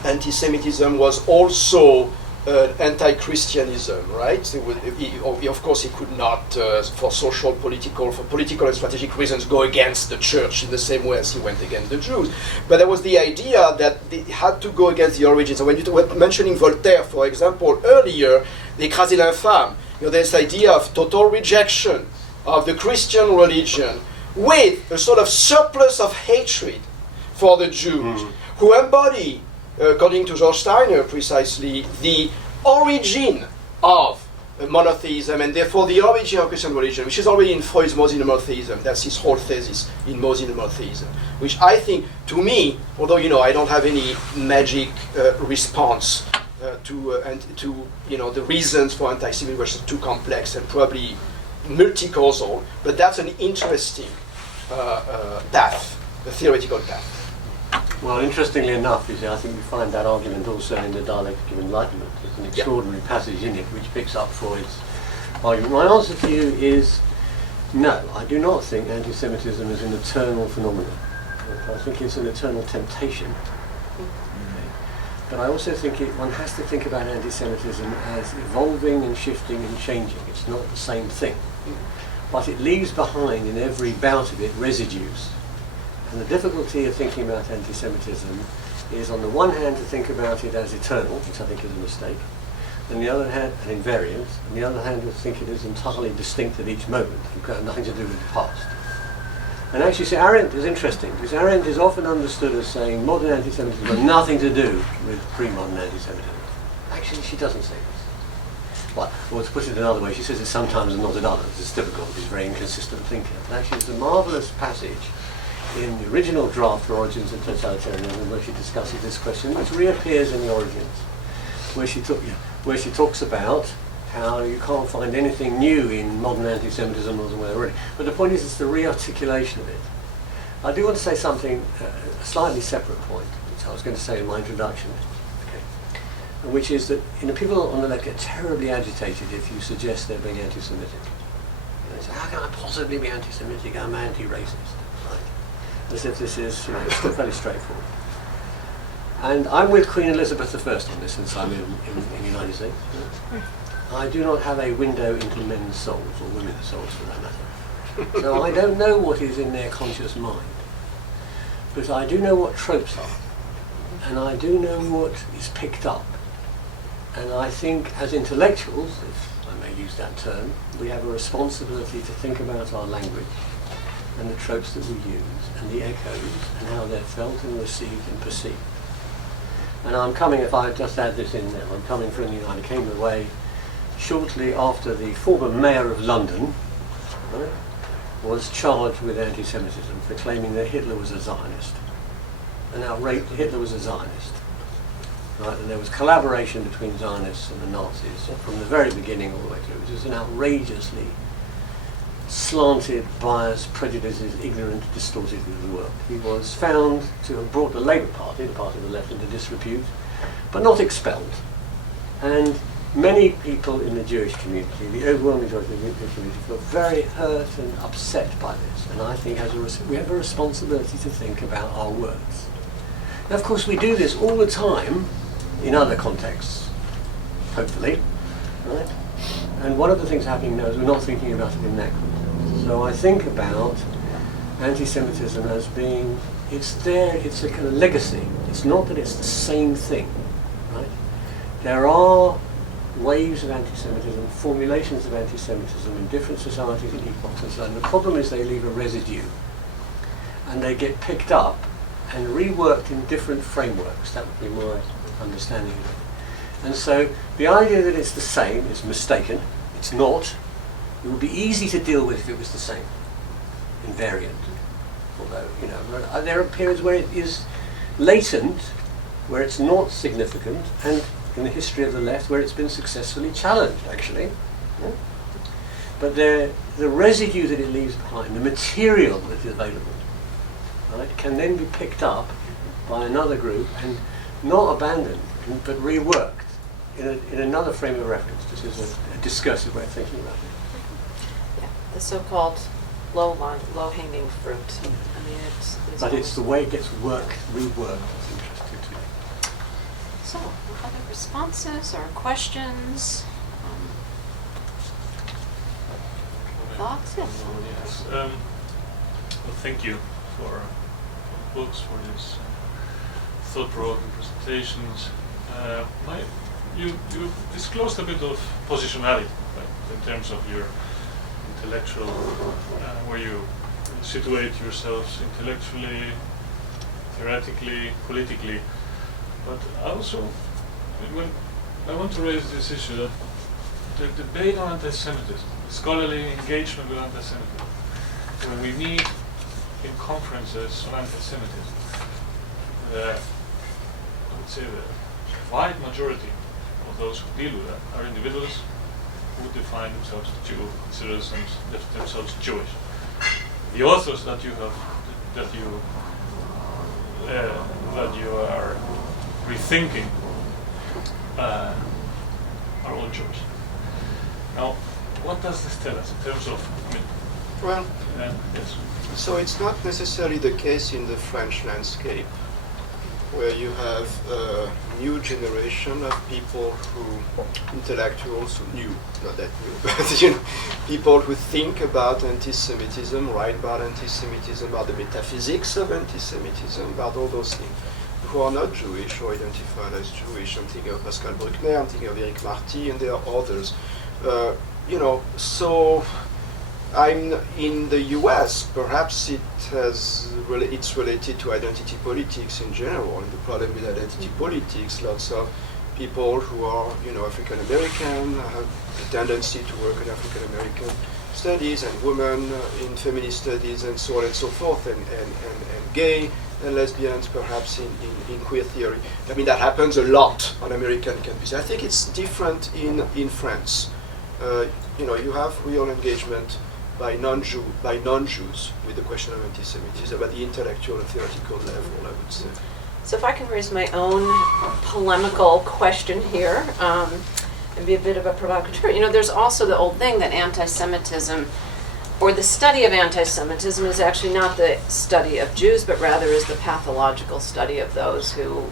anti-Semitism was also anti-Christianism, right? Of course, he could not, for political and strategic reasons, go against the church in the same way as he went against the Jews. But there was the idea that they had to go against the origins. So when you were mentioning Voltaire, for example, earlier, l'écraser l'infâme, there's idea of total rejection of the Christian religion with a sort of surplus of hatred for the Jews, who embody, according to George Steiner precisely, the origin of monotheism and therefore the origin of Christian religion, which is already in Freud's Mosin monotheism. That's his whole thesis in Mosin monotheism, which I think, to me, although I don't have any magic response to the reasons for anti-Semitism, which are too complex and probably multi-causal, but that's an interesting path, a theoretical path. Well, interestingly enough, I think we find that argument also in the Dialectic of Enlightenment. There's an extraordinary passage in it which picks up Freud's argument. My answer to you is no, I do not think anti-Semitism is an eternal phenomenon. I think it's an eternal temptation. But I also think one has to think about anti-Semitism as evolving and shifting and changing. It's not the same thing. But it leaves behind in every bout of it residues. And the difficulty of thinking about anti-Semitism is, on the one hand, to think about it as eternal, which I think is a mistake, and the other hand, and invariant, and the other hand, to think it is entirely distinct at each moment. It's got nothing to do with the past. And actually, see, Arendt is interesting, because Arendt is often understood as saying modern anti-Semitism has nothing to do with pre-modern anti-Semitism. Actually, she doesn't say this. Well, or to put it another way, she says it sometimes and not at others. It's difficult, it's very inconsistent thinking. But actually, there's a marvellous passage in the original draft for Origins and Totalitarianism where she discusses this question, which reappears in the Origins, where she talks about how you can't find anything new in modern anti-Semitism or somewhere already. But the point is, it's the re-articulation of it. I do want to say something, a slightly separate point, which I was going to say in my introduction, okay? And which is that people on the left get terribly agitated if you suggest they're being anti-Semitic. They say, how can I possibly be anti-Semitic? I'm anti-racist, right? As if this is, still fairly straightforward. And I'm with Queen Elizabeth I on this, since I'm in the United States. I do not have a window into men's souls, or women's souls for that matter. So I don't know what is in their conscious mind. But I do know what tropes are. And I do know what is picked up. And I think as intellectuals, if I may use that term, we have a responsibility to think about our language and the tropes that we use and the echoes and how they're felt and received and perceived. And I'm coming, if I just add this in now, I'm coming from the United Kingdom away shortly after the former mayor of London, right, was charged with anti-Semitism for claiming that Hitler was a Zionist. And outright, Hitler was a Zionist. Right, and there was collaboration between Zionists and the Nazis from the very beginning all the way through. It was an outrageously slanted, biased, prejudices, ignorant, distorted view of the world. He was found to have brought the Labour Party, the party of the left, into disrepute, but not expelled. And many people in the Jewish community, the overwhelming majority of the Jewish community, feel very hurt and upset by this. And I think we have a responsibility to think about our words. Now, of course, we do this all the time in other contexts, hopefully, right? And one of the things happening now is we're not thinking about it in that context. So I think about anti-Semitism as being, it's a kind of legacy. It's not that it's the same thing, right? There are waves of anti-Semitism, formulations of anti-Semitism in different societies and epochs and so on. The problem is they leave a residue and they get picked up and reworked in different frameworks. That would be my understanding of it. And so the idea that it's the same is mistaken. It's not. It would be easy to deal with if it was the same, invariant. Although, there are periods where it is latent, where it's not significant, and in the history of the left where it's been successfully challenged, actually. Yeah? But the residue that it leaves behind, the material that is available, right, can then be picked up by another group and not abandoned, but reworked in another frame of reference. This is a discursive way of thinking about it. Yeah, the so-called low-hanging fruit. I mean, it's the way it gets worked, reworked. That's interesting to me. So, other responses or questions? Thoughts? Yes. Well, thank you for books, for these thought-provoking presentations. You disclosed a bit of positionality, right, in terms of your intellectual, where you situate yourselves intellectually, theoretically, politically. But also, I want to raise this issue that the debate on anti-Semitism, scholarly engagement with anti-Semitism, when we meet in conferences on anti-Semitism, I would say the wide majority of those who deal with that are individuals who define themselves Jew, consider themselves Jewish. The authors that you are rethinking are all Jewish. Now, what does this tell us in terms of? Well, yes. So it's not necessarily the case in the French landscape, where you have a new generation of people intellectuals who new, not that new, but people who think about anti-Semitism, write about anti-Semitism, about the metaphysics of anti-Semitism, about all those things, who are not Jewish or identified as Jewish. I'm thinking of Pascal Bruckner, I'm thinking of Eric Marty, and there are others. So I'm in the US. Perhaps it's related to identity politics in general. And the problem with identity politics, lots of people who are, African American have a tendency to work in African American studies, and women in feminist studies, and so on and so forth, and gay and lesbians perhaps in queer theory. I mean, that happens a lot on American campuses. I think it's different in France. You have real engagement by non-Jews with the question of anti-Semitism at the intellectual and theoretical level, I would say. So if I can raise my own polemical question here, and be a bit of a provocateur. There's also the old thing that anti-Semitism, or the study of anti-Semitism, is actually not the study of Jews, but rather is the pathological study of those who,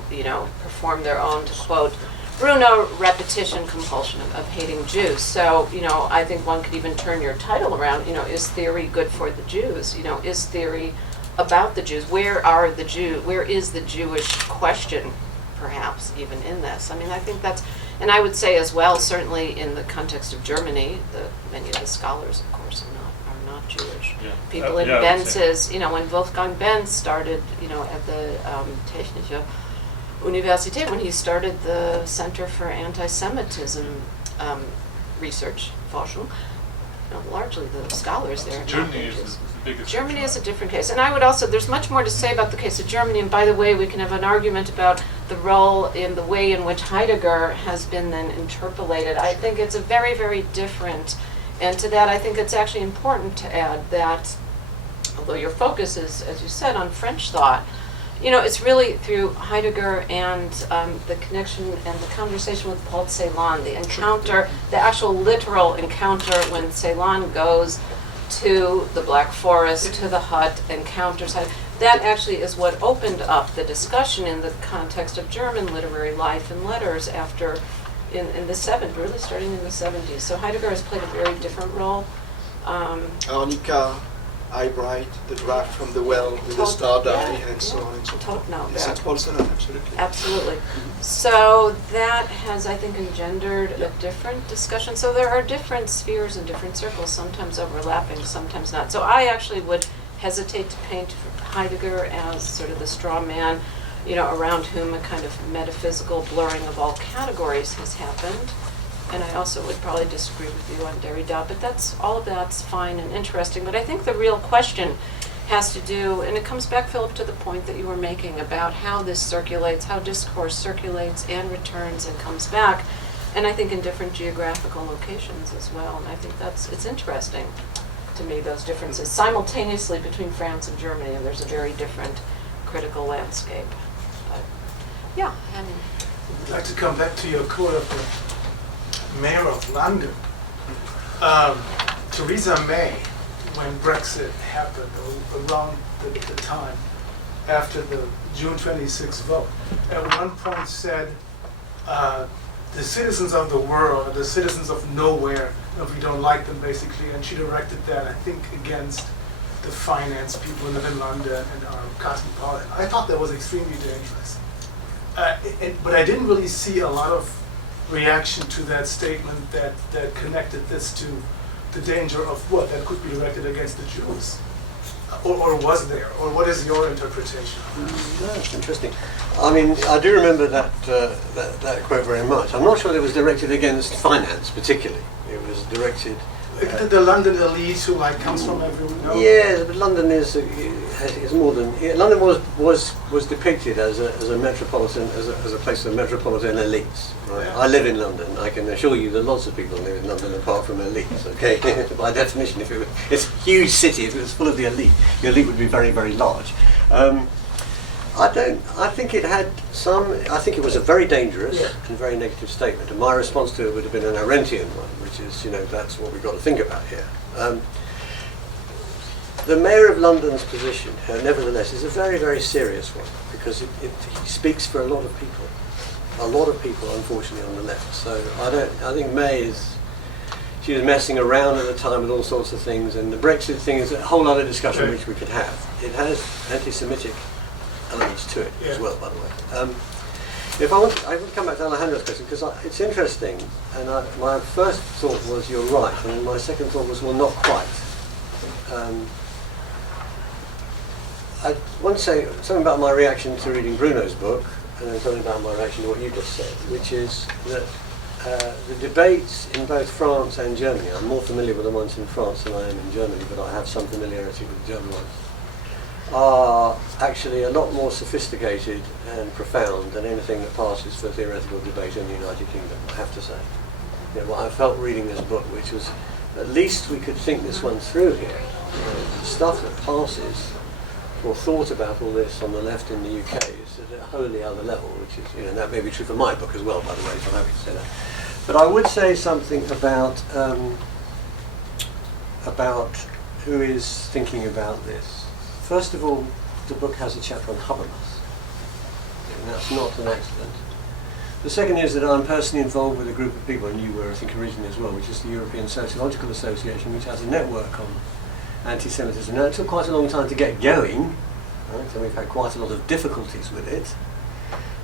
perform their own, to quote Bruno, repetition compulsion of hating Jews. So, I think one could even turn your title around, is theory good for the Jews? Is theory about the Jews? Where is the Jewish question, perhaps, even in this? I mean, I think that's, and I would say as well, certainly in the context of Germany, many of the scholars, of course, are not Jewish. Yeah. People in Benz's, when Wolfgang Benz started, at the Technische Universität, when he started the Center for Anti-Semitism Research, Forschung, largely the scholars there. Germany is the biggest. Germany is a different case. And I would also, there's much more to say about the case of Germany, and by the way, we can have an argument about the role in the way in which Heidegger has been then interpolated. I think it's a very, very different, and to that I think it's actually important to add that, although your focus is, as you said, on French thought, it's really through Heidegger and the connection and the conversation with Paul Celan, the encounter, the actual literal encounter when Celan goes to the Black Forest, to the hut, encounters Heidegger. That actually is what opened up the discussion in the context of German literary life and letters after, in the 70s, really starting in the 70s. So Heidegger has played a very different role. Arnica, Eyebright, the draft from the well with the star die, and so on and so forth. Yes, it's Paul Celan, absolutely. Absolutely. So that has, I think, engendered a different discussion. So there are different spheres and different circles, sometimes overlapping, sometimes not. So I actually would hesitate to paint Heidegger as sort of the straw man, around whom a kind of metaphysical blurring of all categories has happened. And I also would probably disagree with you on Derrida, but all of that's fine and interesting. But I think the real question has to do, and it comes back, Philip, to the point that you were making about how this circulates, how discourse circulates and returns and comes back, and I think in different geographical locations as well. And I think it's interesting to me, those differences simultaneously between France and Germany, and there's a very different critical landscape. But yeah, and I'd like to come back to your quote of the Mayor of London. Theresa May, when Brexit happened, around the time after the June 26th vote, at one point said, the citizens of the world are the citizens of nowhere if we don't like them, basically, and she directed that, I think, against the finance people who live in London and are cosmopolitan. I thought that was extremely dangerous. But I didn't really see a lot of reaction to that statement that connected this to the danger of what that could be directed against the Jews. Or was there? Or what is your interpretation? That's interesting. I mean, I do remember that quote very much. I'm not sure it was directed against finance particularly. It was directed... the London elite who comes from everywhere. No? Yes, but London is more than... London was depicted as a metropolitan, as a place of metropolitan elites. Right? Yeah. I live in London. I can assure you that lots of people live in London apart from elites. Okay, by definition, it's a huge city. If it was full of the elite would be very, very large. I think it had some. I think it was a very dangerous and very negative statement. And my response to it would have been an Arendtian one, which is, that's what we've got to think about here. The Mayor of London's position, nevertheless, is a very, very serious one because he speaks for a lot of people. A lot of people, unfortunately, on the left. So I think May she was messing around at the time with all sorts of things, and the Brexit thing is a whole other discussion which we could have. It has anti-Semitic elements to it as well, by the way. I want to come back to Alejandro's question because it's interesting, and my first thought was you're right, and my second thought was, well, not quite. I want to say something about my reaction to reading Bruno's book, and then something about my reaction to what you just said, which is that the debates in both France and Germany, I'm more familiar with the ones in France than I am in Germany, but I have some familiarity with the German ones, are actually a lot more sophisticated and profound than anything that passes for theoretical debate in the United Kingdom, I have to say. You know, what I felt reading this book, which was, at least we could think this one through here. You know, the stuff that passes or thought about all this on the left in the UK is at a wholly other level, which is, you know, that may be true for my book as well, by the way, so I'm happy to say that. But I would say something about who is thinking about this. First of all, the book has a chapter on Habermas, and that's not an accident. The second is that I'm personally involved with a group of people, and you were, I think, originally as well, which is the European Sociological Association, which has a network on anti-Semitism. Now, it took quite a long time to get going, right? And we've had quite a lot of difficulties with it,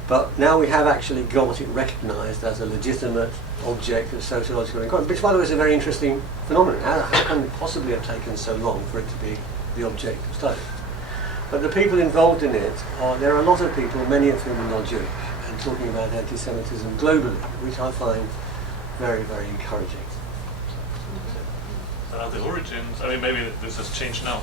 but now we have actually got it recognised as a legitimate object of sociological inquiry, which, by the way, is a very interesting phenomenon. How can it possibly have taken so long for it to be the object of study? But the people involved in it, there are a lot of people, many of whom are not Jewish, and talking about anti-Semitism globally, which I find very, very encouraging. The origins, I mean, maybe this has changed now,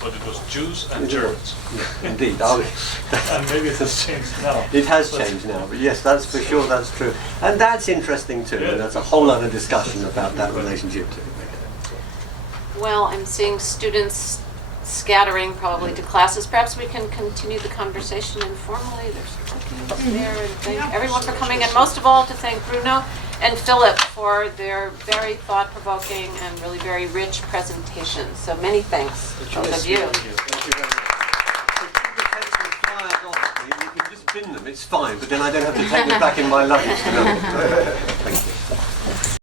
but it was Jews and Germans. Yeah, indeed. And maybe it has changed now. It has changed now, but yes, that's for sure, that's true. And that's interesting too, and that's a whole other discussion about that relationship too. Well, I'm seeing students scattering probably to classes. Perhaps we can continue the conversation informally. There's cookies there, and thank everyone for coming, and most of all to thank Bruno and Philip for their very thought-provoking and really very rich presentation. So many thanks, both of you. Thank you very much. You can just bin them, it's fine, but then I don't have to take them back in my luggage. Thank you.